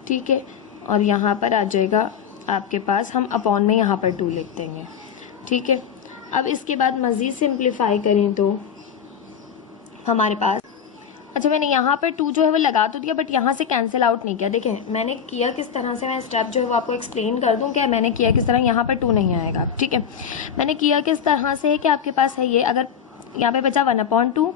ठीक है, और यहाँ पर आ जाएगा आपके पास, हम अपॉन में यहाँ पर 2 लिख देंगे। ठीक है, अब इसके बाद मज़ीद सिंप्लीफाई करें तो हमारे पास, अच्छा मैंने यहाँ पर 2 जो है वो लगा तो दिया, बट यहाँ से कैंसिल आउट नहीं किया। देखें मैंने किया किस तरह से, मैं स्टेप जो है वो आपको एक्सप्लेन कर दूँ क्या मैंने किया किस तरह। यहाँ पर 2 नहीं आएगा। ठीक है, मैंने किया किस तरह से है कि आपके पास है ये, अगर यहाँ पे बचा 1/2।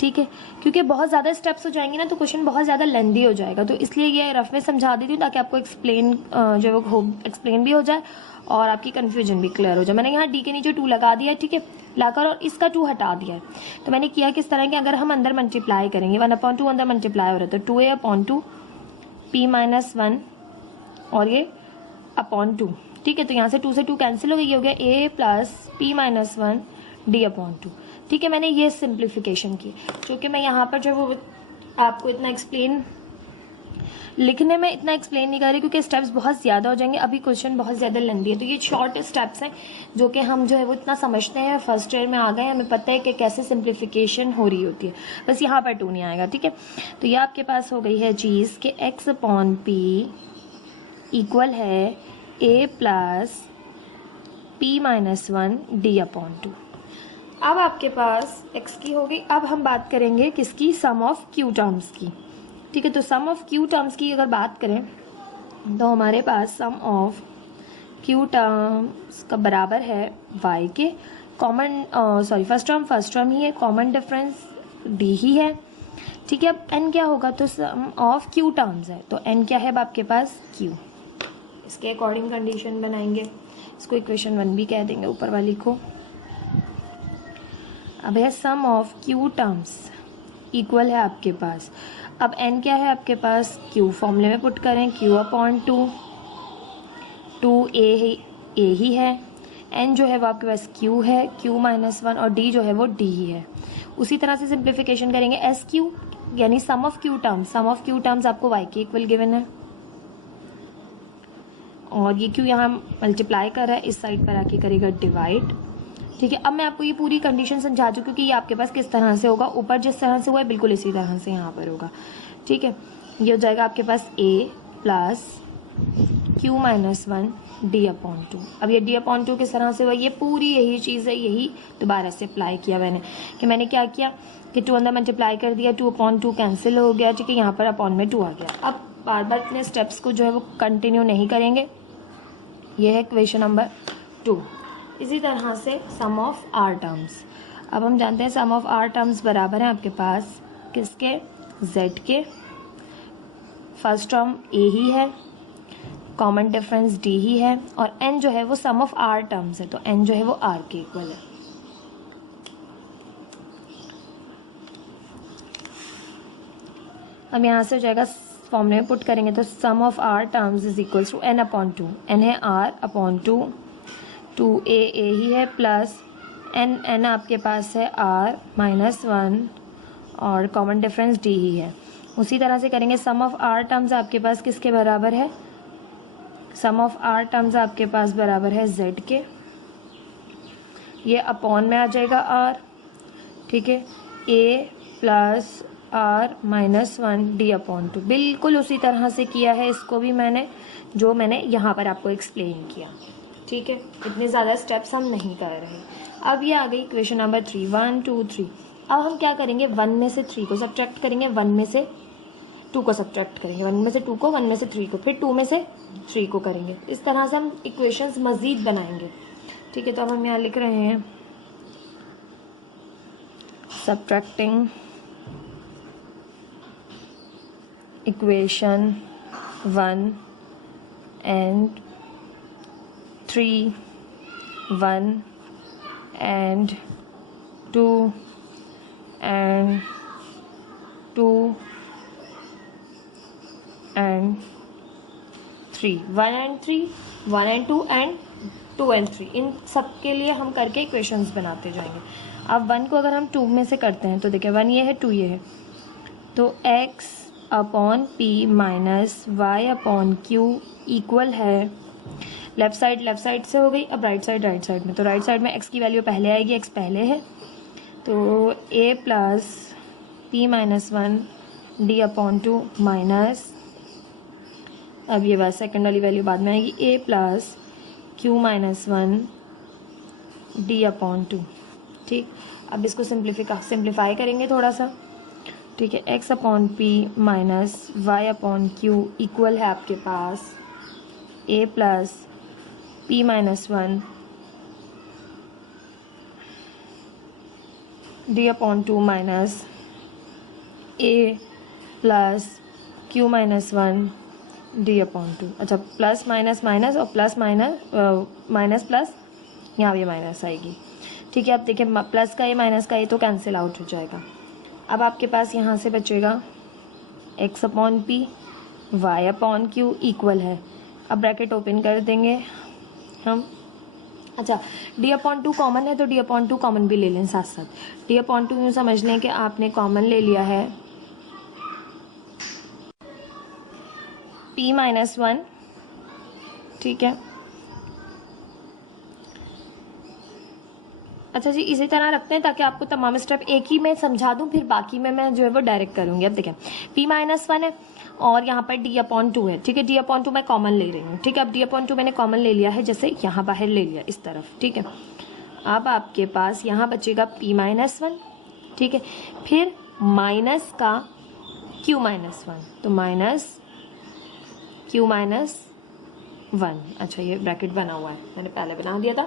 ठीक है, क्योंकि बहुत ज़्यादा स्टेप्स हो जाएंगे ना तो क्वेश्चन बहुत ज़्यादा लेंदी हो जाएगा, तो इसलिए ये रफ में समझा देती हूँ ताकि आपको एक्सप्लेन जो है वो एक्सप्लेन भी हो जाए और आपकी कन्फ्यूजन भी क्लियर हो जाए। मैंने यहाँ डी के नीचे 2 लगा दिया है। ठीक है, लाकर और इसका 2 हटा दिया है। तो मैंने किया किस तरह कि अगर हम अंदर मल्टीप्लाई करेंगे, 1/2 अंदर मल्टीप्लाई हो रहा है, तो 2a/2 p -1 और ये अपॉन 2। ठीक है, तो यहाँ से 2 से 2 कैंसिल हो गई, हो गया a प्लस p -1 d/2। ठीक है, मैंने ये सिंप्लीफिकेशन की, जो कि मैं यहाँ पर जो वो आपको इतना एक्सप्लेन लिखने में इतना एक्सप्लेन नहीं कर रही क्योंकि स्टेप्स बहुत ज़्यादा हो जाएंगे, अभी क्वेश्चन बहुत ज़्यादा लेंदी है। तो ये शॉर्ट स्टेप्स हैं जो कि हम जो है वो इतना समझते हैं, फर्स्ट ईयर में आ गए, हमें पता है कि कैसे सिंप्लीफिकेशन हो रही होती है, बस यहाँ पर 2 नहीं आएगा। ठीक है, तो ये आपके पास हो गई है चीज़ कि x/p इक्वल है a प्लस p -1 d/2। अब आपके पास x की हो गई। अब हम बात करेंगे किसकी, सम ऑफ q टर्म्स की। ठीक है, तो सम ऑफ q टर्म्स की अगर बात करें तो हमारे पास सम ऑफ q टर्म्स का बराबर है y के, कॉमन फर्स्ट टर्म ही है, कॉमन डिफरेंस d ही है। ठीक है, अब n क्या होगा, तो सम ऑफ q टर्म्स है, तो n क्या है अब आपके पास q। इसके अकॉर्डिंग कंडीशन बनाएंगे, इसको इक्वेशन 1 भी कह देंगे ऊपर वाली को। अब है sum of q terms equal है आपके पास, अब n क्या है आपके पास, q फॉर्मूले में पुट करें, q/2 2a ही है, n जो है वो आपके पास q है, q -1 और d जो है वो d ही है। उसी तरह से सिंप्लीफिकेशन करेंगे, SQ यानी सम ऑफ q टर्म्स आपको y के इक्वल गिवन है और ये q यहाँ मल्टीप्लाई कर रहा है, इस साइड पर आके करेगा डिवाइड। ठीक है, अब मैं आपको ये पूरी कंडीशन समझा चुकी हूँ कि ये आपके पास किस तरह से होगा, ऊपर जिस तरह से हुआ है बिल्कुल इसी तरह से यहाँ पर होगा। ठीक है, ये हो जाएगा आपके पास a प्लस q -1 d/2। अब ये d/2 किस तरह से हुआ, ये पूरी यही चीज़ है, यही दोबारा से अप्लाई किया मैंने कि मैंने क्या किया कि 2 अंदर मल्टीप्लाई कर दिया, 2/2 कैंसिल हो गया। ठीक है, यहाँ पर अपॉन में 2 आ गया। अब बार बार इतने स्टेप्स को जो है वो कंटिन्यू नहीं करेंगे, ये है क्वेश्चन नंबर 2। इसी तरह से सम ऑफ आर टर्म्स, अब हम जानते हैं सम ऑफ आर टर्म्स बराबर है आपके पास किसके, z के, फर्स्ट टर्म a ही है, कॉमन डिफरेंस d ही है और n जो है वो सम ऑफ आर टर्म्स है, तो n जो है वो r के इक्वल है। अब यहाँ से हो जाएगा, फॉर्मूले में पुट करेंगे तो sum of r terms is equals to n/2, n है r/2, 2a ही है प्लस n आपके पास है r -1 और कॉमन डिफरेंस d ही है। उसी तरह से करेंगे, सम ऑफ आर टर्म्स आपके पास किसके बराबर है, सम ऑफ आर टर्म्स आपके पास बराबर है z के, ये अपॉन में आ जाएगा r। ठीक है, a प्लस r-1 d/2। बिल्कुल उसी तरह से किया है इसको भी मैंने, जो मैंने यहाँ पर आपको एक्सप्लेन किया। ठीक है, इतने ज़्यादा स्टेप्स हम नहीं कर रहे। अब ये आ गई इक्वेशन नंबर 3, 1 2 3। अब हम क्या करेंगे, 1 में से 3 को सब्ट्रैक्ट करेंगे, 1 में से 2 को सब्ट्रैक्ट करेंगे, 1 में से 2 को, 1 में से 3 को, फिर 2 में से 3 को करेंगे। इस तरह से हम इक्वेशंस मज़ीद बनाएंगे। ठीक है, तो अब हम यहाँ लिख रहे हैं subtracting equation 1 and 3, 1 and 2 and 2 and 3, 1 and 3, 1 and 2 and 2 and 3, इन सब के लिए हम करके इक्वेशंस बनाते जाएंगे। अब 1 को अगर हम 2 में से करते हैं तो देखिए 1 ये है, 2 ये है, तो x upon p minus y upon q equal है, लेफ्ट साइड से हो गई, अब राइट साइड में, तो राइट साइड में x की वैल्यू पहले आएगी, x पहले है, तो a plus p minus 1 d/2 minus, अब ये बात सेकेंड वाली वैल्यू बाद में आएगी, a plus q minus 1 d/2। ठीक, अब इसको सिंप्लीफाई करेंगे थोड़ा सा। ठीक है, x upon p minus y upon q equal है आपके पास a plus p minus 1 d/2 minus a plus q minus 1 d/2। अच्छा, प्लस माइनस माइनस और प्लस माइनस प्लस, यहाँ भी माइनस आएगी। ठीक है, अब देखिए प्लस का ये माइनस का ये तो कैंसिल आउट हो जाएगा। अब आपके पास यहाँ से बचेगा x upon p y upon q equal है, अब ब्रैकेट ओपन कर देंगे हम। अच्छा, d/2 कॉमन है तो d/2 कॉमन भी ले लें साथ साथ। d/2 यूँ समझ लें कि आपने कॉमन ले लिया है p माइनस 1। ठीक है, अच्छा जी, इसी तरह रखते हैं ताकि आपको तमाम स्टेप एक ही में समझा दूं, फिर बाकी में मैं जो है वो डायरेक्ट करूंगी। अब देखें p माइनस 1 है और यहाँ पर d/2 है। ठीक है, d/2 मैं कॉमन ले रही हूँ। ठीक है, अब d/2 मैंने कॉमन ले लिया है, जैसे यहाँ बाहर ले लिया इस तरफ। ठीक है, अब आपके पास यहाँ बचेगा p माइनस 1। ठीक है, फिर माइनस का q माइनस 1, तो माइनस q माइनस 1। अच्छा, ये ब्रैकेट बना हुआ है, मैंने पहले बना दिया था।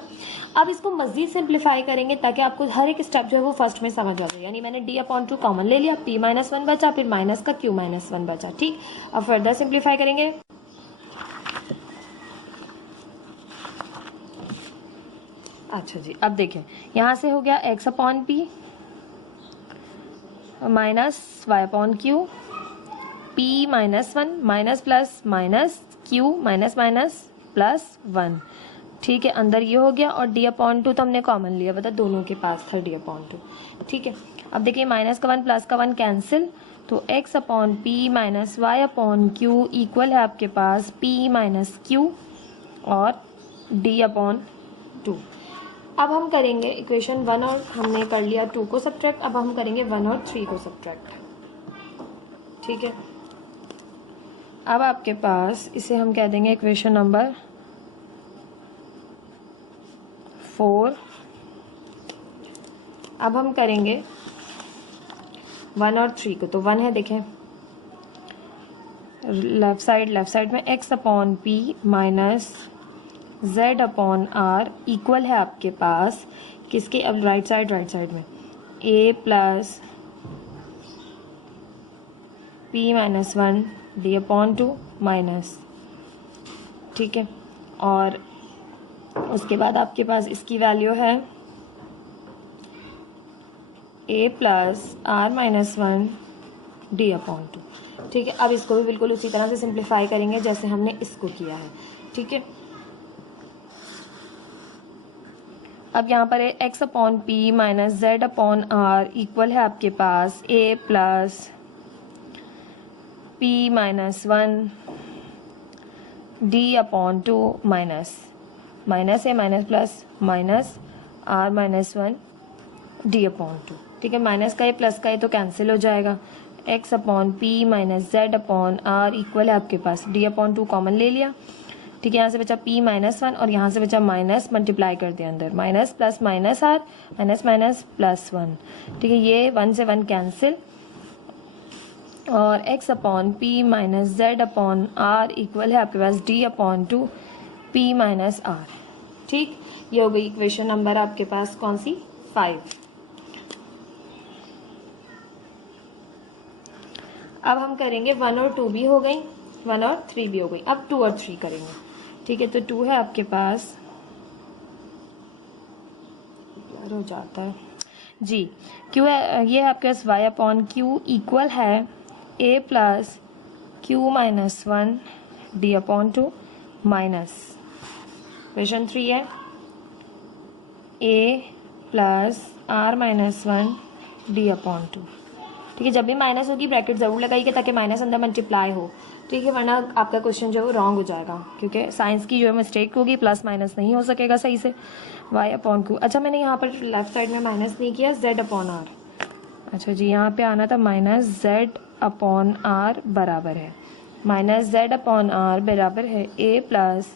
अब इसको मज़ीद सिंप्लीफाई करेंगे ताकि आपको हर एक स्टेप जो है वो फर्स्ट में समझ आ जाए। यानी मैंने d/2 कॉमन ले लिया, p माइनस 1 बचा, फिर माइनस का q माइनस 1 बचा। ठीक, अब फर्दर सिंप्लीफाई करेंगे। अच्छा जी, अब देखें यहाँ से हो गया x upon p minus y upon q, p minus 1 minus plus minus q minus minus plus 1। ठीक है, अंदर ये हो गया और d/2 तो हमने कॉमन लिया, बता दोनों के पास था d/2। ठीक है, अब देखिए माइनस का 1 प्लस का 1 कैंसिल, तो x upon p minus y upon q equal है आपके पास p माइनस क्यू और d/2। अब हम करेंगे इक्वेशन 1 और हमने कर लिया 2 को सब्ट्रैक्ट, अब हम करेंगे 1 और 3 को सब्ट्रैक्ट। ठीक है, अब आपके पास इसे हम कह देंगे इक्वेशन नंबर 4। अब हम करेंगे 1 और 3 को, तो 1 है देखें लेफ्ट साइड में x upon p minus z upon r equal है आपके पास किसके, अब राइट साइड में a plus p minus 1 d/2 minus. ठीक है, और उसके बाद आपके पास इसकी वैल्यू है a plus r minus 1 d/2। ठीक है, अब इसको भी बिल्कुल उसी तरह से सिंप्लीफाई करेंगे जैसे हमने इसको किया है। ठीक है, अब यहाँ पर x upon p minus z upon r equal है आपके पास a plus p minus 1 d/2 minus है minus plus minus r minus 1 d/2। ठीक है, माइनस का ये प्लस का ये तो कैंसिल हो जाएगा, x upon p minus z upon r equal है आपके पास डी अपॉन टू कॉमन ले लिया, ठीक है। यहाँ से बचा p माइनस वन और यहाँ से बचा माइनस, मल्टीप्लाई कर दिया अंदर, minus plus minus r minus minus plus one, ठीक है। ये 1 से 1 कैंसिल और x upon p minus z upon r equal है आपके पास d upon two p minus r, ठीक। ये हो गई इक्वेशन नंबर आपके पास कौन सी 5। अब हम करेंगे 1 और 2 भी हो गई, 1 और 3 भी हो गई, अब 2 और 3 करेंगे, ठीक है। तो 2 है आपके पास, यार हो जाता है जी, क्यू है, ये है आपके पास y अपॉन क्यू इक्वल है a plus q minus one d upon two minus question 3 है a plus r minus one d upon two, ठीक है। जब भी माइनस होगी ब्रैकेट ज़रूर लगाइए ताकि माइनस अंदर मल्टीप्लाई हो, ठीक है, वरना आपका क्वेश्चन जो है वो रॉन्ग हो जाएगा, क्योंकि साइंस की जो है मिस्टेक होगी, प्लस माइनस नहीं हो सकेगा सही से। y अपॉन क्यू, अच्छा मैंने यहाँ पर लेफ्ट साइड में माइनस नहीं किया, z अपॉन आर, अच्छा जी यहाँ पे आना था माइनस z अपॉन आर बराबर है, माइनस z अपॉन आर बराबर है a plus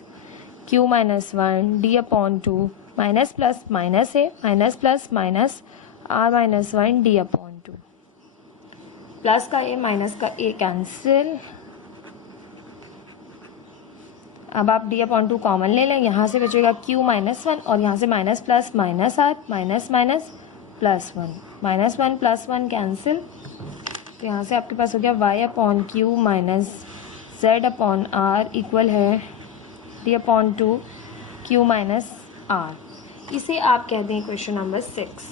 q minus one d upon two, minus plus minus है, minus plus minus r minus one d upon two, plus का a माइनस का a cancel. अब आप d upon two common ले लें, यहाँ से बचेगा q माइनस वन और यहाँ से minus plus minus r minus minus plus one, minus one plus one cancel, तो यहाँ से आपके पास हो गया y upon q minus z upon r equal है d upon two q minus r. इसे आप कह दें क्वेश्चन नंबर 6।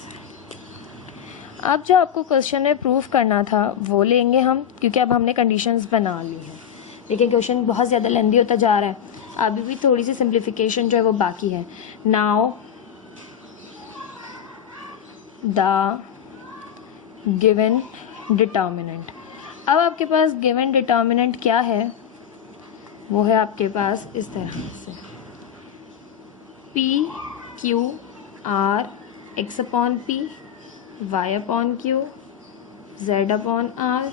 अब जो आपको क्वेश्चन में प्रूफ करना था वो लेंगे हम, क्योंकि अब हमने कंडीशंस बना ली हैं। देखिए क्वेश्चन बहुत ज़्यादा लेंदी होता जा रहा है, अभी भी थोड़ी सी सिंप्लीफिकेशन जो है वो बाकी है। नाउ द गिवन डिटर्मिनेंट, अब आपके पास गिवन डिटर्मिनेंट क्या है, वो है आपके पास इस तरह से p q r x upon p y upon Q z upon r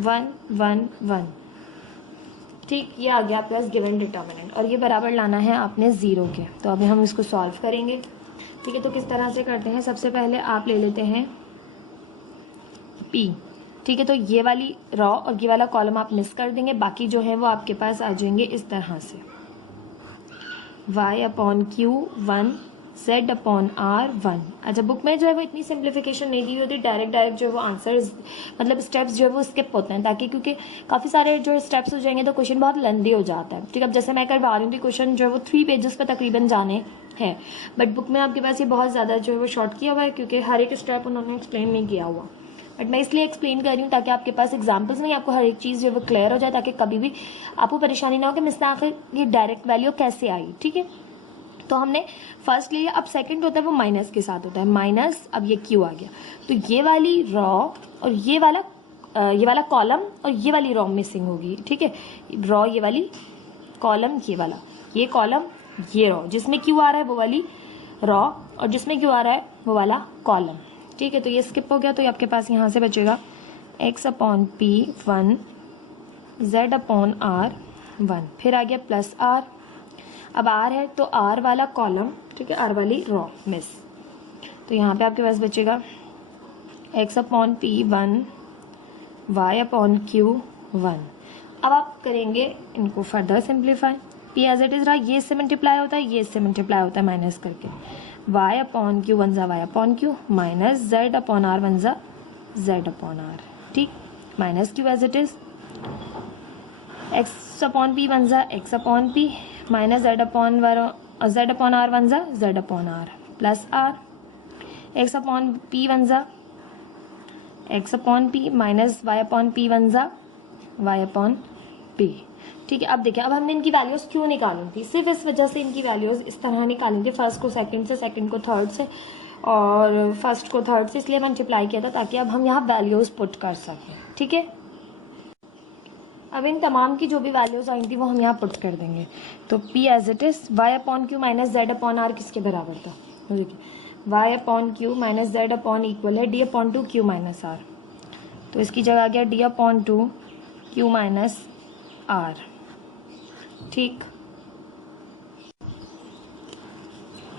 1 1 1, ठीक। ये आ गया आपके पास गिवन डिटर्मिनेंट और ये बराबर लाना है आपने 0 के। तो अभी हम इसको सॉल्व करेंगे, ठीक है। तो किस तरह से करते हैं, सबसे पहले आप ले लेते हैं p, ठीक है। तो ये वाली रॉ और ये वाला कॉलम आप मिस कर देंगे, बाकी जो है वो आपके पास आ जाएंगे इस तरह से y upon q 1 z upon r 1। अच्छा बुक में जो है वो इतनी सिंप्लीफिकेशन नहीं दी होती, डायरेक्ट जो है वो आंसर्स मतलब स्टेप्स जो है वो स्किप होते हैं, ताकि क्योंकि काफ़ी सारे जो स्टेप्स हो जाएंगे तो क्वेश्चन बहुत लेंदी हो जाता है, ठीक है। अब जैसे मैं करवा रही हूँ क्वेश्चन जो है वो 3 पेजेस पर तकरीबन जाने हैं, बट बुक में आपके पास ये बहुत ज़्यादा जो है वो शॉर्ट किया हुआ है, क्योंकि हर एक स्टेप उन्होंने एक्सप्लेन नहीं किया हुआ। बट मैं इसलिए एक्सप्लेन कर रही हूँ ताकि आपके पास एग्जाम्पल्स नहीं, आपको हर एक चीज़ जो है वो क्लियर हो जाए, ताकि कभी भी आपको परेशानी ना हो कि मिस आखिर ये डायरेक्ट वैल्यू कैसे आई, ठीक है। तो हमने फर्स्ट लिया, अब सेकंड होता है वो माइनस के साथ होता है, माइनस, अब ये क्यू आ गया, तो ये वाली रॉ और ये वाला कॉलम और ये वाली रॉ मिसिंग होगी, ठीक है। रॉ ये वाली, कॉलम ये वाला, ये कॉलम ये रॉ, जिसमें क्यू आ रहा है वो वाली रॉ और जिसमें क्यू आ रहा है वो वाला कॉलम, ठीक है। तो ये स्किप हो गया, तो आपके पास यहाँ से बचेगा x upon p 1 z upon r 1, फिर आ गया प्लस r, अब r है तो r वाला कॉलम, ठीक है, r वाली रॉ मिस, तो यहाँ पे आपके पास बचेगा x upon p 1 y upon q 1। अब आप करेंगे इनको further simplify, p as it is रहा, ये इससे मल्टीप्लाई होता है, ये इससे मल्टीप्लाई होता है माइनस करके, y अपॉन क्यू 1 ज़ा y upon q minus z upon r 1 ज़ा z अपॉन r, ठीक, minus q as it is, x upon p 1 ज़ा x upon p minus z upon r 1 ज़ा z upon r plus r, x upon p 1 ज़ा x upon p minus y upon p 1 ज़ा y upon p, ठीक है। अब देखिए, अब हमने इनकी वैल्यूज़ क्यों निकाली थी, सिर्फ इस वजह से इनकी वैल्यूज़ इस तरह निकाली थी, फर्स्ट को सेकंड से, सेकंड को थर्ड से और फर्स्ट को थर्ड से, इसलिए मल्टीप्लाई किया था ताकि अब हम यहाँ वैल्यूज़ पुट कर सकें, ठीक है। अब इन तमाम की जो भी वैल्यूज़ आई थी वो हम यहाँ पुट कर देंगे, तो p as it is y upon q minus z upon r किसके बराबर था, देखिए y upon q minus z upon equal है d upon two q minus आर, तो इसकी जगह आ गया d/2 q माइनस r। ठीक,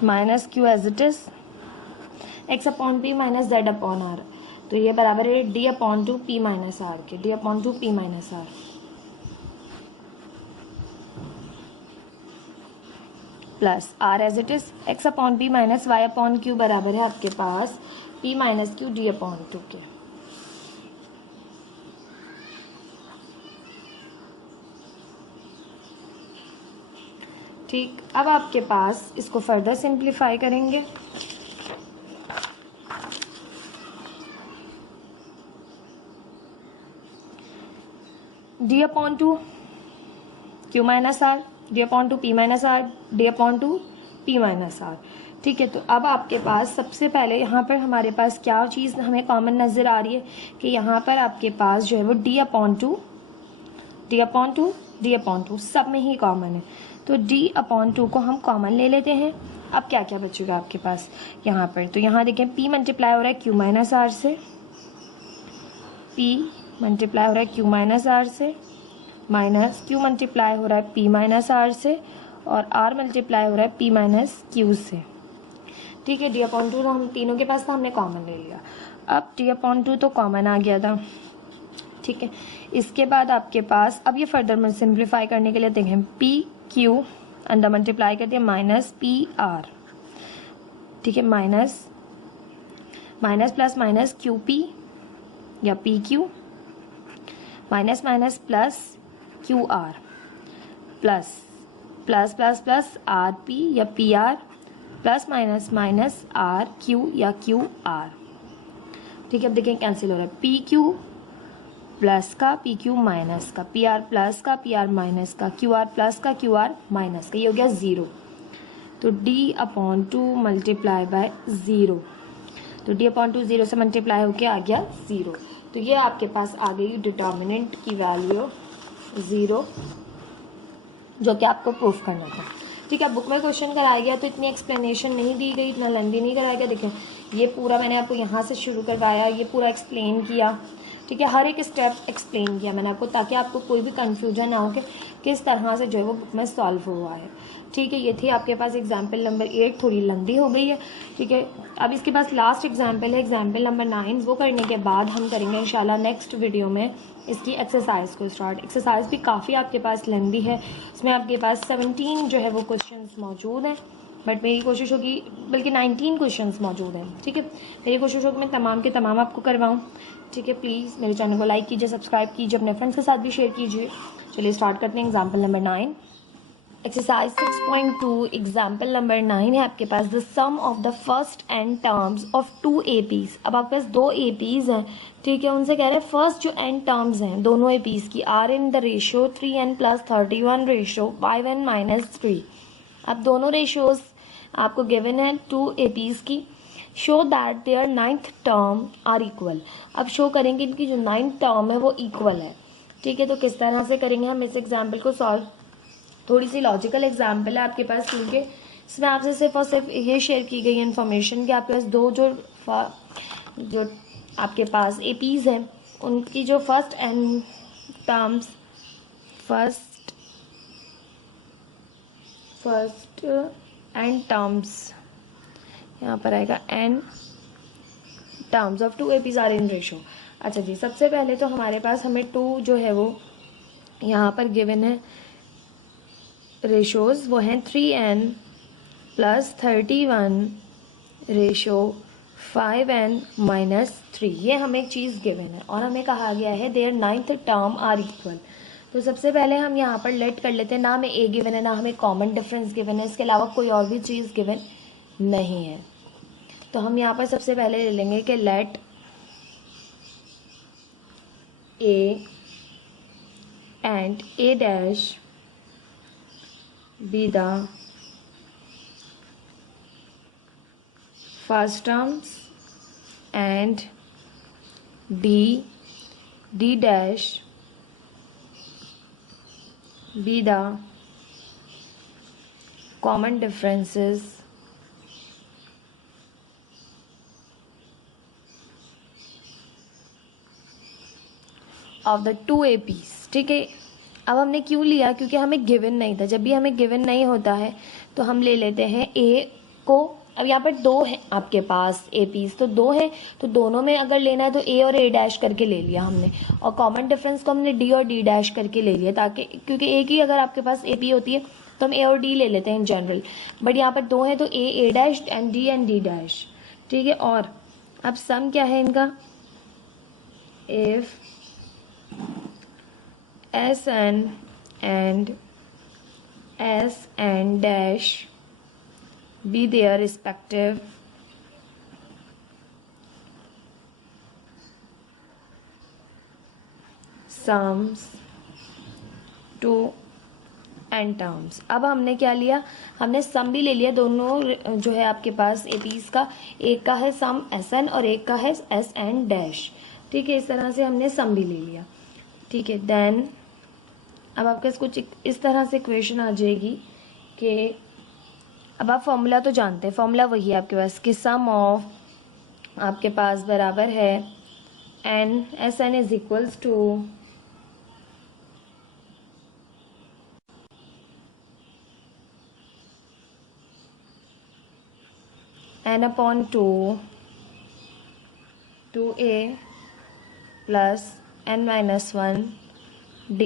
minus q as it is x/p minus z/r। तो ये बराबर है d/2 p माइनस r के, d/2 p minus r plus r as it is x/p minus y/q बराबर है आपके पास p माइनस q d/2 के। ठीक, अब आपके पास इसको फर्दर सिंप्लीफाई करेंगे। d/2 q minus r, d/2 p minus r, d/2 p minus r। ठीक है, तो अब आपके पास सबसे पहले यहाँ पर हमारे पास क्या चीज़ हमें कॉमन नज़र आ रही है कि यहाँ पर आपके पास जो है वो d/2 सब में ही कॉमन है। तो d/2 को हम कॉमन ले लेते हैं। अब क्या क्या बचेगा आपके पास यहाँ पर, तो यहाँ देखें p मल्टीप्लाई हो रहा है q माइनस r से, p मल्टीप्लाई हो रहा है q माइनस r से, माइनस q मल्टीप्लाई हो रहा है p माइनस r से, और r मल्टीप्लाई हो रहा है p माइनस q से। ठीक है, d/2 तो हम तीनों के पास था, हमने कॉमन ले लिया। अब d/2 तो कॉमन आ गया था। ठीक है, इसके बाद आपके पास अब ये फर्दर सिंप्लीफाई करने के लिए देखें पी क्यू अंदर मल्टीप्लाई कर दिया माइनस पी आर। ठीक है, minus plus minus q p या p q, minus minus plus q r, plus plus plus plus r p या p r, plus minus minus r q या q r. ठीक है, अब देखें कैंसिल हो रहा है, पी क्यू प्लस का पी क्यू माइनस का, पी आर प्लस का पी आर माइनस का, क्यू आर प्लस का क्यू आर माइनस का, ये हो गया 0। तो d/2 मल्टीप्लाई बाय 0, तो d/2 0 से मल्टीप्लाई होके आ गया 0। तो ये आपके पास आ गई डिटर्मिनेंट की वैल्यू 0, जो कि आपको प्रूफ करना था। ठीक है, बुक में क्वेश्चन कराया गया तो इतनी एक्सप्लेनेशन नहीं दी गई, इतना लेंथी नहीं कराया गया। देखें ये पूरा मैंने आपको यहाँ से शुरू करवाया, ये पूरा एक्सप्लेन किया। ठीक है, हर एक स्टेप एक्सप्लेन किया मैंने आपको, ताकि आपको कोई भी कन्फ्यूजन ना हो कि किस तरह से जो है वो बुक में सॉल्व हुआ है। ठीक है, ये थी आपके पास एग्जाम्पल नंबर 8, थोड़ी लंबी हो गई है। ठीक है, अब इसके पास लास्ट एग्जाम्पल है, एग्जाम्पल नंबर 9। वो करने के बाद हम करेंगे इंशाल्लाह नेक्स्ट वीडियो में इसकी एक्सरसाइज को स्टार्ट। एक्सरसाइज भी काफ़ी आपके पास लेंदी है, इसमें आपके पास 17 जो है वो क्वेश्चन मौजूद हैं, बट मेरी कोशिश होगी, बल्कि 19 क्वेश्चंस मौजूद हैं। ठीक है, मेरी कोशिश होगी मैं तमाम के तमाम आपको करवाऊँ। ठीक है, प्लीज़ मेरे चैनल को लाइक कीजिए, सब्सक्राइब कीजिए, अपने फ्रेंड्स के साथ भी शेयर कीजिए। चलिए स्टार्ट करते हैं example number 9। Exercise 6.2 example number 9 है आपके पास, the sum of the first n terms of 2 APs। अब आपके पास 2 APs हैं। ठीक है, उनसे कह रहे हैं फर्स्ट जो एन टर्म्स हैं दोनों APs की are in the ratio 3n + 31 ratio 5n - 3। अब दोनों रेशियोज आपको गिवन है 2 APs की। Show that their 9th term are equal. अब शो करेंगे इनकी जो 9th टर्म है वो इक्वल है। ठीक है, तो किस तरह से करेंगे हम इस एग्जाम्पल को सॉल्व। थोड़ी सी लॉजिकल एग्जाम्पल है आपके पास, क्योंकि इसमें आपसे सिर्फ और सिर्फ ये शेयर की गई इन्फॉर्मेशन कि आपके पास दो जो आपके पास APs हैं उनकी जो फर्स्ट एन टर्म्स यहाँ पर आएगा n terms of 2 APs are in ratio. अच्छा जी, सबसे पहले तो हमारे पास हमें 2 जो है वो यहाँ पर गिवन है रेशोज़, वो हैं 3n + 31 रेशो 5n - 3। ये हमें एक चीज़ गिवन है और हमें कहा गया है there 9th term are equal. तो सबसे पहले हम यहाँ पर लेट कर लेते हैं, ना हमें a गिवन है ना हमें कॉमन डिफरेंस गिवन है, इसके अलावा कोई और भी चीज़ गिवन नहीं है। तो हम यहाँ पर सबसे पहले ले लेंगे कि late a and a' be the first terms and d' be the common differences of the 2 APs, ठीक है। अब हमने क्यों लिया, क्योंकि हमें गिवन नहीं था। जब भी हमें गिवन नहीं होता है तो हम ले लेते हैं ए को। अब यहाँ पर 2 है आपके पास APs, तो 2 है, तो दोनों में अगर लेना है तो ए और ए डैश करके ले लिया हमने, और कॉमन डिफरेंस को हमने डी और डी डैश करके ले लिया, ताकि क्योंकि एक ही अगर आपके पास AP होती है तो हम ए और डी ले लेते हैं इन जनरल, बट यहाँ पर 2 है तो ए डैश एंड डी डैश, ठीक है। और अब सम क्या है इनका, if SN and SN dash be their respective sums to n terms। अब हमने क्या लिया, हमने सम भी ले लिया, दोनों जो है आपके पास APs का, एक का है सम SN और एक का है SN डैश, ठीक है। इस तरह से हमने सम भी ले लिया, ठीक है। देन अब आपके पास कुछ इस तरह से इक्वेशन आ जाएगी कि अब आप फॉर्मूला तो जानते हैं, फॉर्मूला वही है आपके पास कि सम ऑफ आपके पास बराबर है SN is equals to N/2 2A plus N-1 D।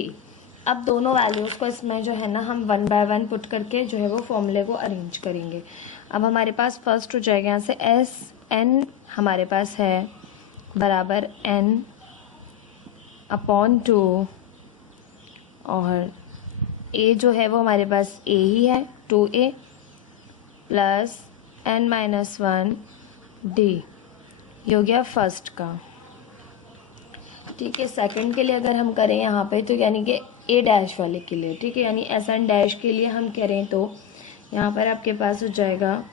अब दोनों वैल्यूज़ को इसमें जो है ना हम 1 बाय 1 पुट करके जो है वो फॉर्मूले को अरेंज करेंगे। अब हमारे पास फर्स्ट हो जाएगा यहाँ से SN हमारे पास है बराबर N/2 और A जो है वो हमारे पास A ही है 2A प्लस N-1 D, ये हो गया फर्स्ट का, ठीक है। सेकंड के लिए अगर हम करें यहाँ पे तो यानी कि ए डैश वाले के लिए, ठीक है, यानी SN डैश के लिए हम करें तो यहाँ पर आपके पास हो जाएगा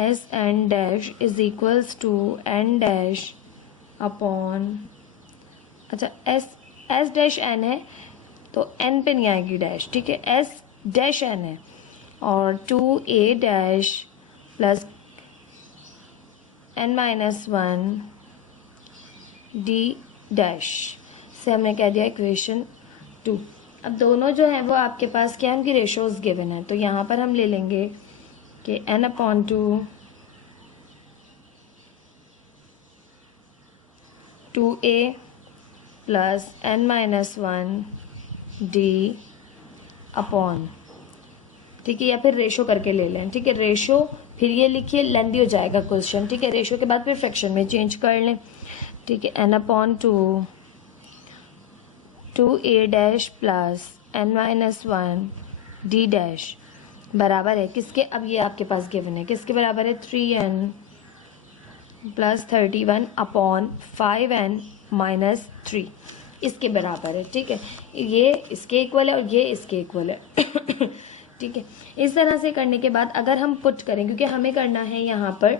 SN dash is equals to N dash upon, अच्छा S डैश N है तो N पे नहीं आएगी डैश, ठीक है, S डैश N है और 2A dash plus N-1 D dash से हमने कह दिया इक्वेशन 2। अब दोनों जो है वो आपके पास क्या है, उनकी रेशोज गिवन है, तो यहाँ पर हम ले लेंगे कि N/2 2A plus N-1 D upon, ठीक है, या फिर रेशो करके ले लें, ठीक है, रेशो फिर ये लिखिए लेंदी हो जाएगा क्वेश्चन, ठीक है, रेशो के बाद फिर फ्रैक्शन में चेंज कर लें, ठीक है। N/2 2A dash plus N-1 D dash बराबर है किसके, अब ये आपके पास गिवन है किसके बराबर है 3N प्लस 31 अपॉन 5N-3, इसके बराबर है, ठीक है। ये इसके इक्वल है और ये इसके इक्वल है ठीक है। इस तरह से करने के बाद अगर हम पुट करें, क्योंकि हमें करना है यहाँ पर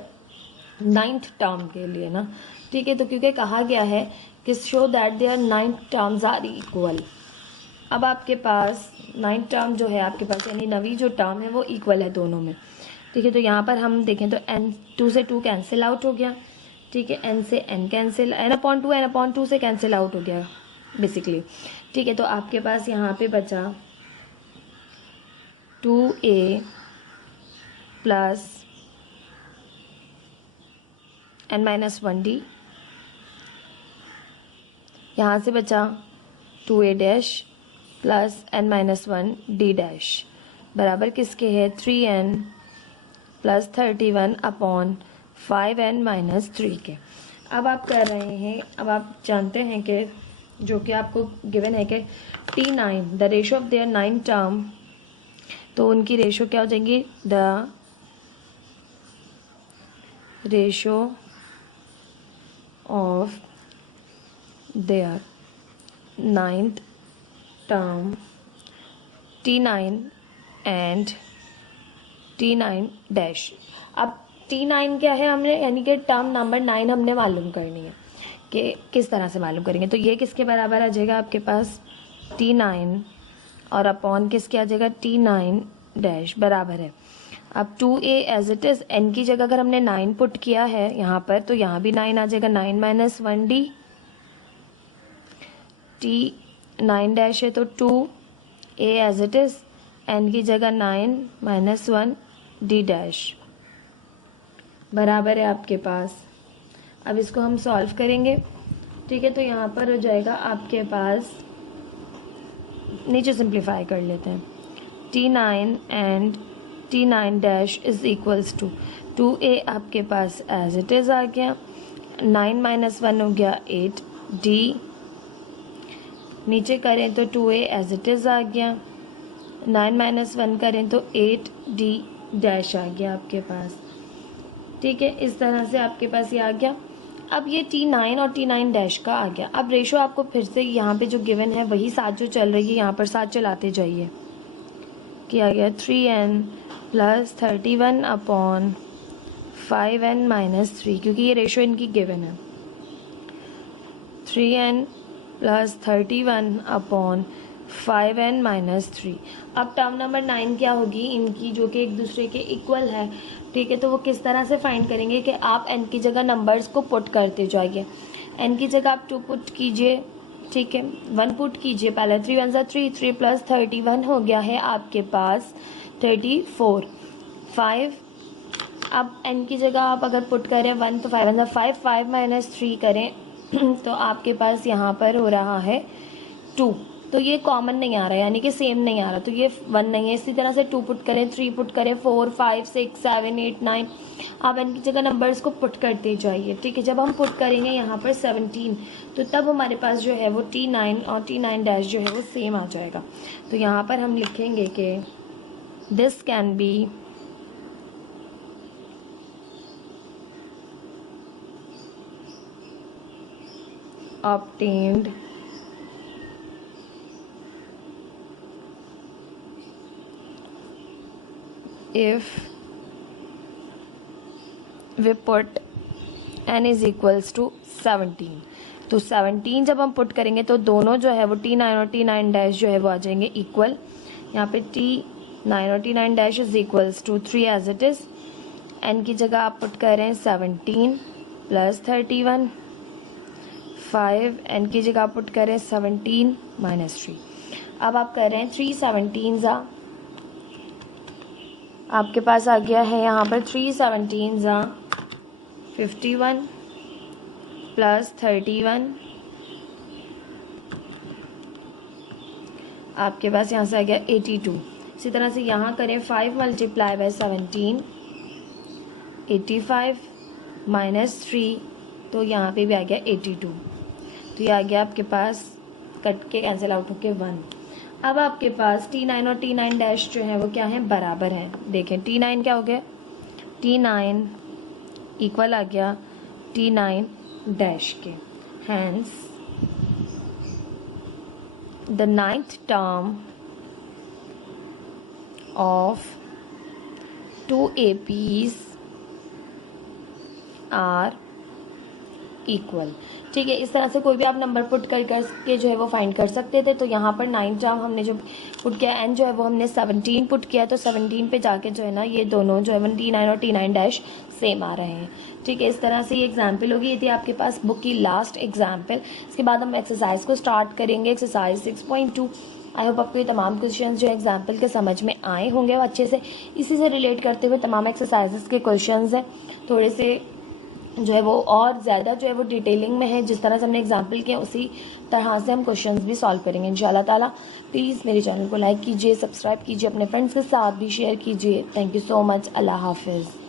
9th टर्म के लिए ना, ठीक है, तो क्योंकि कहा गया है कि show that their 9 terms are equal. अब आपके पास 9 टर्म जो है आपके पास यानी 9वीं जो टर्म है वो इक्वल है दोनों में, ठीक है। तो यहाँ पर हम देखें तो N2 से 2 कैंसिल आउट हो गया, ठीक है, N से N कैंसिल, N/2 से कैंसिल आउट हो गया बेसिकली, ठीक है। तो आपके पास यहाँ पे बचा 2A प्लस N-1 D, यहाँ से बचा 2A dash plus N-1 D dash बराबर किसके है 3N प्लस 31 अपॉन 5N-3 के। अब आप कर रहे हैं, अब आप जानते हैं कि जो कि आपको गिवन है कि T9 the ratio of their 9 term, तो उनकी रेशो क्या हो जाएंगी, the ratio of their 9th term T9 and T9 dash. अब T9 क्या है, हमने यानी कि टर्म नंबर 9 हमने मालूम करनी है कि किस तरह से मालूम करेंगे, तो ये किसके बराबर आ जाएगा आपके पास T9 और अपॉन किसके आ जाएगा T9 डैश बराबर है। अब 2A as it is N की जगह अगर हमने 9 पुट किया है यहाँ पर तो यहाँ भी 9 आ जाएगा 9 - 1D T9 डैश है तो 2A as it is, n की जगह 9 माइनस 1 D डैश बराबर है आपके पास। अब इसको हम सॉल्व करेंगे, ठीक है। तो यहाँ पर हो जाएगा आपके पास, नीचे सिंप्लीफाई कर लेते हैं, T9 and T9 dash is equals to 2A आपके पास एज इट इज़ आ गया, 9 माइनस 1 हो गया 8D, नीचे करें तो 2A एज इट इज़ आ गया, 9 माइनस 1 करें तो 8D डैश आ गया आपके पास, ठीक है। इस तरह से आपके पास ये आ गया। अब ये T9 और T9 डैश का आ गया। अब रेशो आपको फिर से यहाँ पे जो गिवन है वही साथ जो चल रही है यहाँ पर साथ चलाते जाइए। किया गया 3n plus 31 upon 5n minus 3, क्योंकि ये रेशो इनकी गिवन है। 3n plus 31 upon 5n minus 3। अब टर्म नंबर 9 क्या होगी इनकी, जो कि एक दूसरे के इक्वल है, ठीक है। तो वो किस तरह से फाइंड करेंगे कि आप n की जगह नंबर्स को पुट करते जाइए। n की जगह आप 2 पुट कीजिए, ठीक है, 1 पुट कीजिए पहले, 3 1 ज़ा 3, 3 प्लस 31 हो गया है आपके पास 34, 5। अब n की जगह आप अगर पुट करें 1 तो 5 1 ज़ा 5, 5 माइनस 3 करें तो आपके पास यहाँ पर हो रहा है 2। तो ये कॉमन नहीं आ रहा है, यानी कि सेम नहीं आ रहा, तो ये 1 नहीं है। इसी तरह से 2 पुट करें, 3 पुट करें, 4 5 6 7 8 9, आप इनकी जगह नंबर्स को पुट करते जाइए, ठीक है। जब हम पुट करेंगे यहाँ पर 17, तो तब हमारे पास जो है वो T9 और T9 डैश जो है वो सेम आ जाएगा। तो यहाँ पर हम लिखेंगे कि this can be obtained if we put n is equals to 17। तो 17 जब हम पुट करेंगे तो दोनों जो है वो T9 और T9 डैश जो है वो आ जाएंगे इक्वल। यहाँ पे T9 और T9 dash is equals to 3 as it is, n की जगह आप पुट करें 17 प्लस 31, 5, n की जगह आप पुट करें 17 माइनस 3। अब आप कर रहे हैं 3 17 ज़ा, आपके पास आ गया है यहाँ पर 3 17 ज़ा 51 प्लस 31, आपके पास यहाँ से आ गया 82। इसी तरह से यहाँ करें 5 मल्टीप्लाई बाय 17, 85 माइनस 3, तो यहाँ पे भी आ गया 82। तो ये आ गया आपके पास कट के कैंसिल आउट होके 1। अब आपके पास T9 और T9 डैश जो है वो क्या है, बराबर है। देखें T9 क्या हो गया, T9 इक्वल आ गया T9 डैश के, hence the 9th term of 2 APs are equal, ठीक है। इस तरह से कोई भी आप नंबर पुट करके जो है वो फाइंड कर सकते थे। तो यहाँ पर 9 टर्म हमने जो पुट किया, n जो है वो हमने 17 पुट किया, तो 17 पे जाके जो है ना ये दोनों जो है T9 और T9 डैश सेम आ रहे हैं, ठीक है। इस तरह से ये एग्जाम्पल होगी, ये थी आपके पास बुक की लास्ट एग्जाम्पल। इसके बाद हम एक्सरसाइज को स्टार्ट करेंगे, एक्सरसाइज 6.2। आई होप आपको ये तमाम क्वेश्चन जो एग्जाम्पल के समझ में आए होंगे और अच्छे से इसी से रिलेट करते हुए तमाम एक्सरसाइजेस के क्वेश्चन हैं थोड़े से जो है वो और ज़्यादा जो है वो डिटेलिंग में है। जिस तरह से हमने एग्जाम्पल किया उसी तरह से हम क्वेश्चंस भी सॉल्व करेंगे इंशाल्लाह ताला। प्लीज़ मेरे चैनल को लाइक कीजिए, सब्सक्राइब कीजिए, अपने फ्रेंड्स के साथ भी शेयर कीजिए। Thank you so much. अल्लाह हाफिज़।